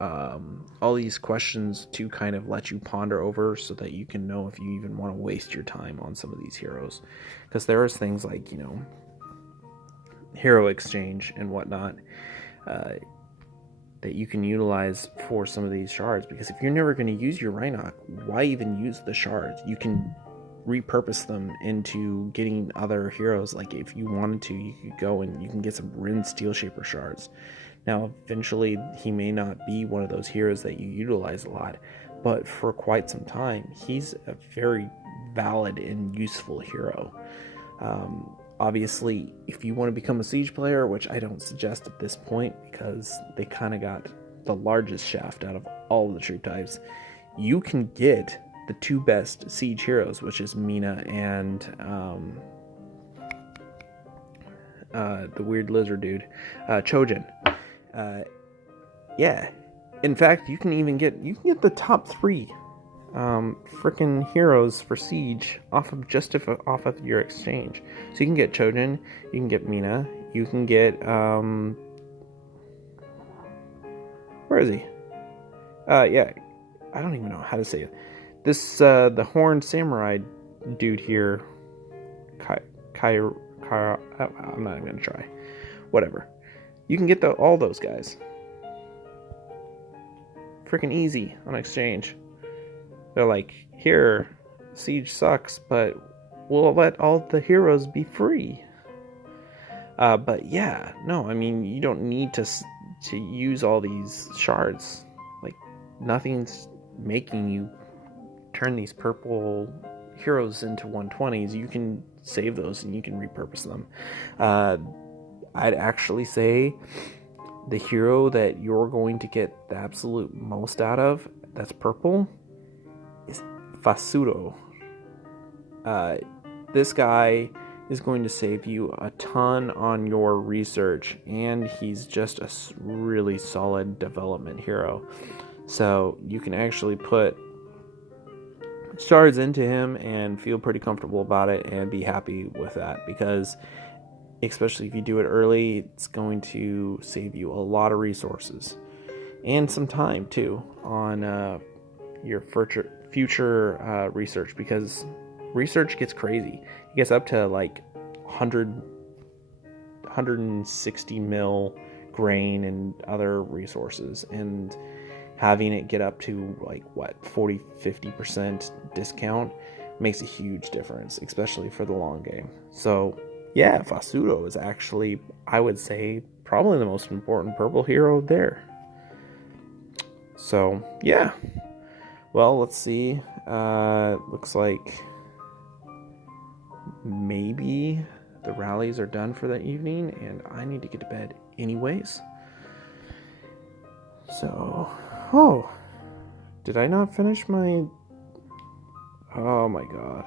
All these questions to kind of let you ponder over, so that you can know if you even want to waste your time on some of these heroes, because there is things like hero exchange and whatnot that you can utilize for some of these shards, because if you're never going to use your Rhinoc, why even use the shards? You can repurpose them into getting other heroes. Like if you wanted to, you could go and you can get some Rin Steel Shaper shards. Now eventually he may not be one of those heroes that you utilize a lot, but for quite some time he's a very valid and useful hero. Obviously, if you want to become a Siege player, which I don't suggest at this point, because they kind of got the largest shaft out of all of the troop types, you can get the two best Siege heroes, which is Mina and the weird lizard dude, Chojin. Yeah, in fact, you can get the top 3 freaking heroes for Siege off of your exchange. So you can get Chojin, you can get Mina, you can get where is he? Yeah, I don't even know how to say it. This the horned samurai dude here, I'm not even gonna try. Whatever. You can get all those guys. Freaking easy on exchange. They're like, here, Siege sucks, but we'll let all the heroes be free. But yeah, no, I mean, you don't need to use all these shards. Like, nothing's making you turn these purple heroes into 120s. You can save those and you can repurpose them. I'd actually say the hero that you're going to get the absolute most out of, that's purple, is Fasuro. This guy is going to save you a ton on your research, and he's just a really solid development hero. So you can actually put shards into him and feel pretty comfortable about it and be happy with that, because especially if you do it early, it's going to save you a lot of resources and some time too on your future research, because research gets crazy. It gets up to like 160 mil grain and other resources, and having it get up to like 40-50% discount makes a huge difference, especially for the long game. So yeah, Fasudo is actually, I would say, probably the most important purple hero there. So yeah, well, let's see. Looks like maybe the rallies are done for the evening, and I need to get to bed anyways. So, did I not finish my... Oh my god.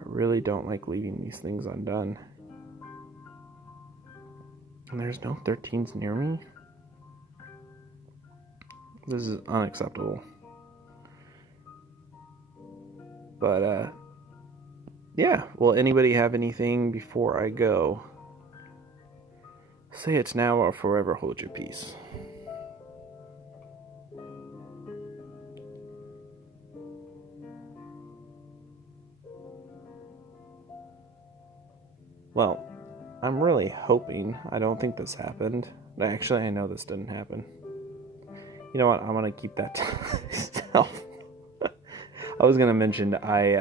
I really don't like leaving these things undone. And there's no 13s near me? This is unacceptable. But, yeah. Will anybody have anything before I go? Say it's now or forever hold your peace. Well, I'm really hoping. I don't think this happened. Actually, I know this didn't happen. You know what? I'm going to keep that to myself. I was going to mention I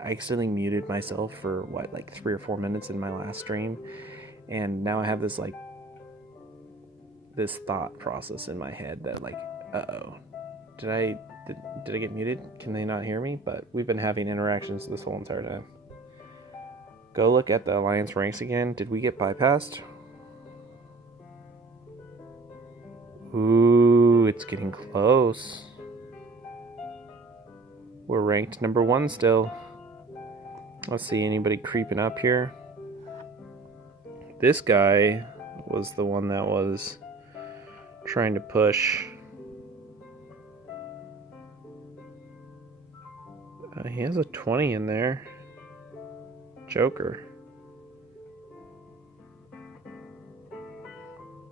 accidentally muted myself for, 3 or 4 minutes in my last stream. And now I have this, this thought process in my head that, uh-oh. Did I get muted? Can they not hear me? But we've been having interactions this whole entire time. Go look at the Alliance ranks again. Did we get bypassed? Ooh, it's getting close. We're ranked number 1 still. Let's see, anybody creeping up here? This guy was the one that was trying to push. He has a 20 in there. Joker.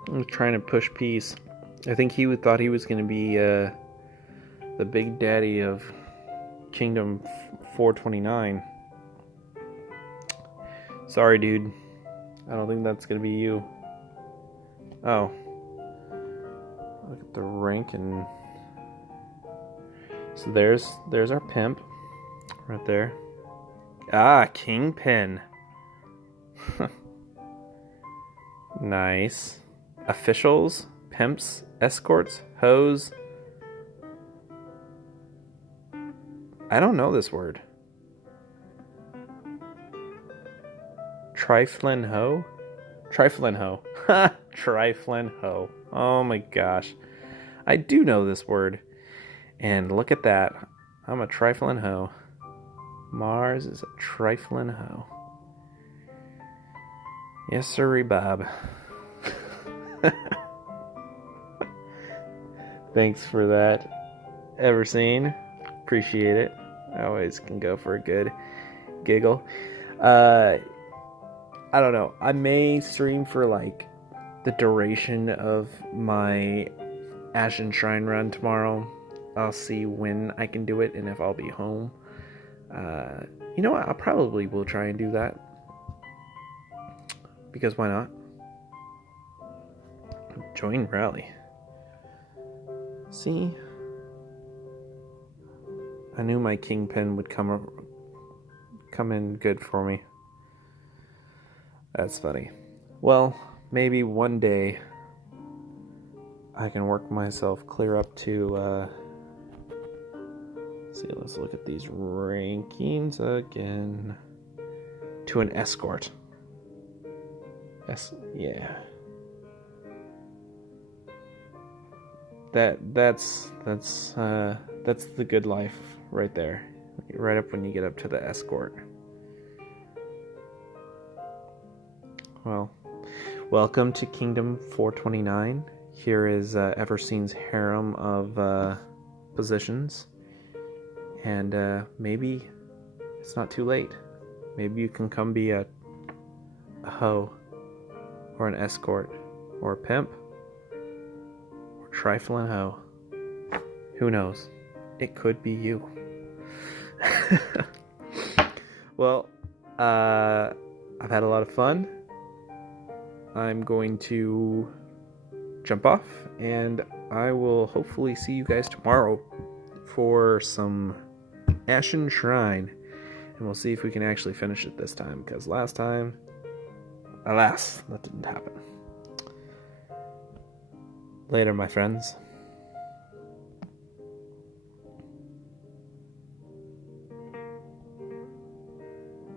I'm trying to push peace. I think he thought he was going to be the big daddy of Kingdom 429. Sorry, dude. I don't think that's going to be you. Oh. Look at the rank, and so there's our pimp right there. Ah, Kingpin. Nice. Officials, pimps, escorts, hoes. I don't know this word. Triflin ho? Triflin ho. Ha! Triflin ho. Oh my gosh. I do know this word. And look at that. I'm a triflin ho. Mars is a triflin ho. Yes, sirree, Bob. Thanks for that, Everseen. Appreciate it. I always can go for a good giggle. I don't know. I may stream for the duration of my Ashen Shrine run tomorrow. I'll see when I can do it and if I'll be home. You know what? I probably will try and do that. Because why not? Join rally. See? I knew my Kingpin would come in good for me. That's funny. Well, maybe one day I can work myself clear up to see, let's look at these rankings again. To an escort. Yeah. That's the good life right there. right up when you get up to the escort. Well, welcome to Kingdom 429. Here is Everseen's harem of positions. And maybe it's not too late. Maybe you can come be a hoe, or an escort, or a pimp, or trifling hoe. Who knows? It could be you. Well, I've had a lot of fun. I'm going to jump off, and I will hopefully see you guys tomorrow for some Ashen Shrine. And we'll see if we can actually finish it this time, because last time, alas, that didn't happen. Later, my friends.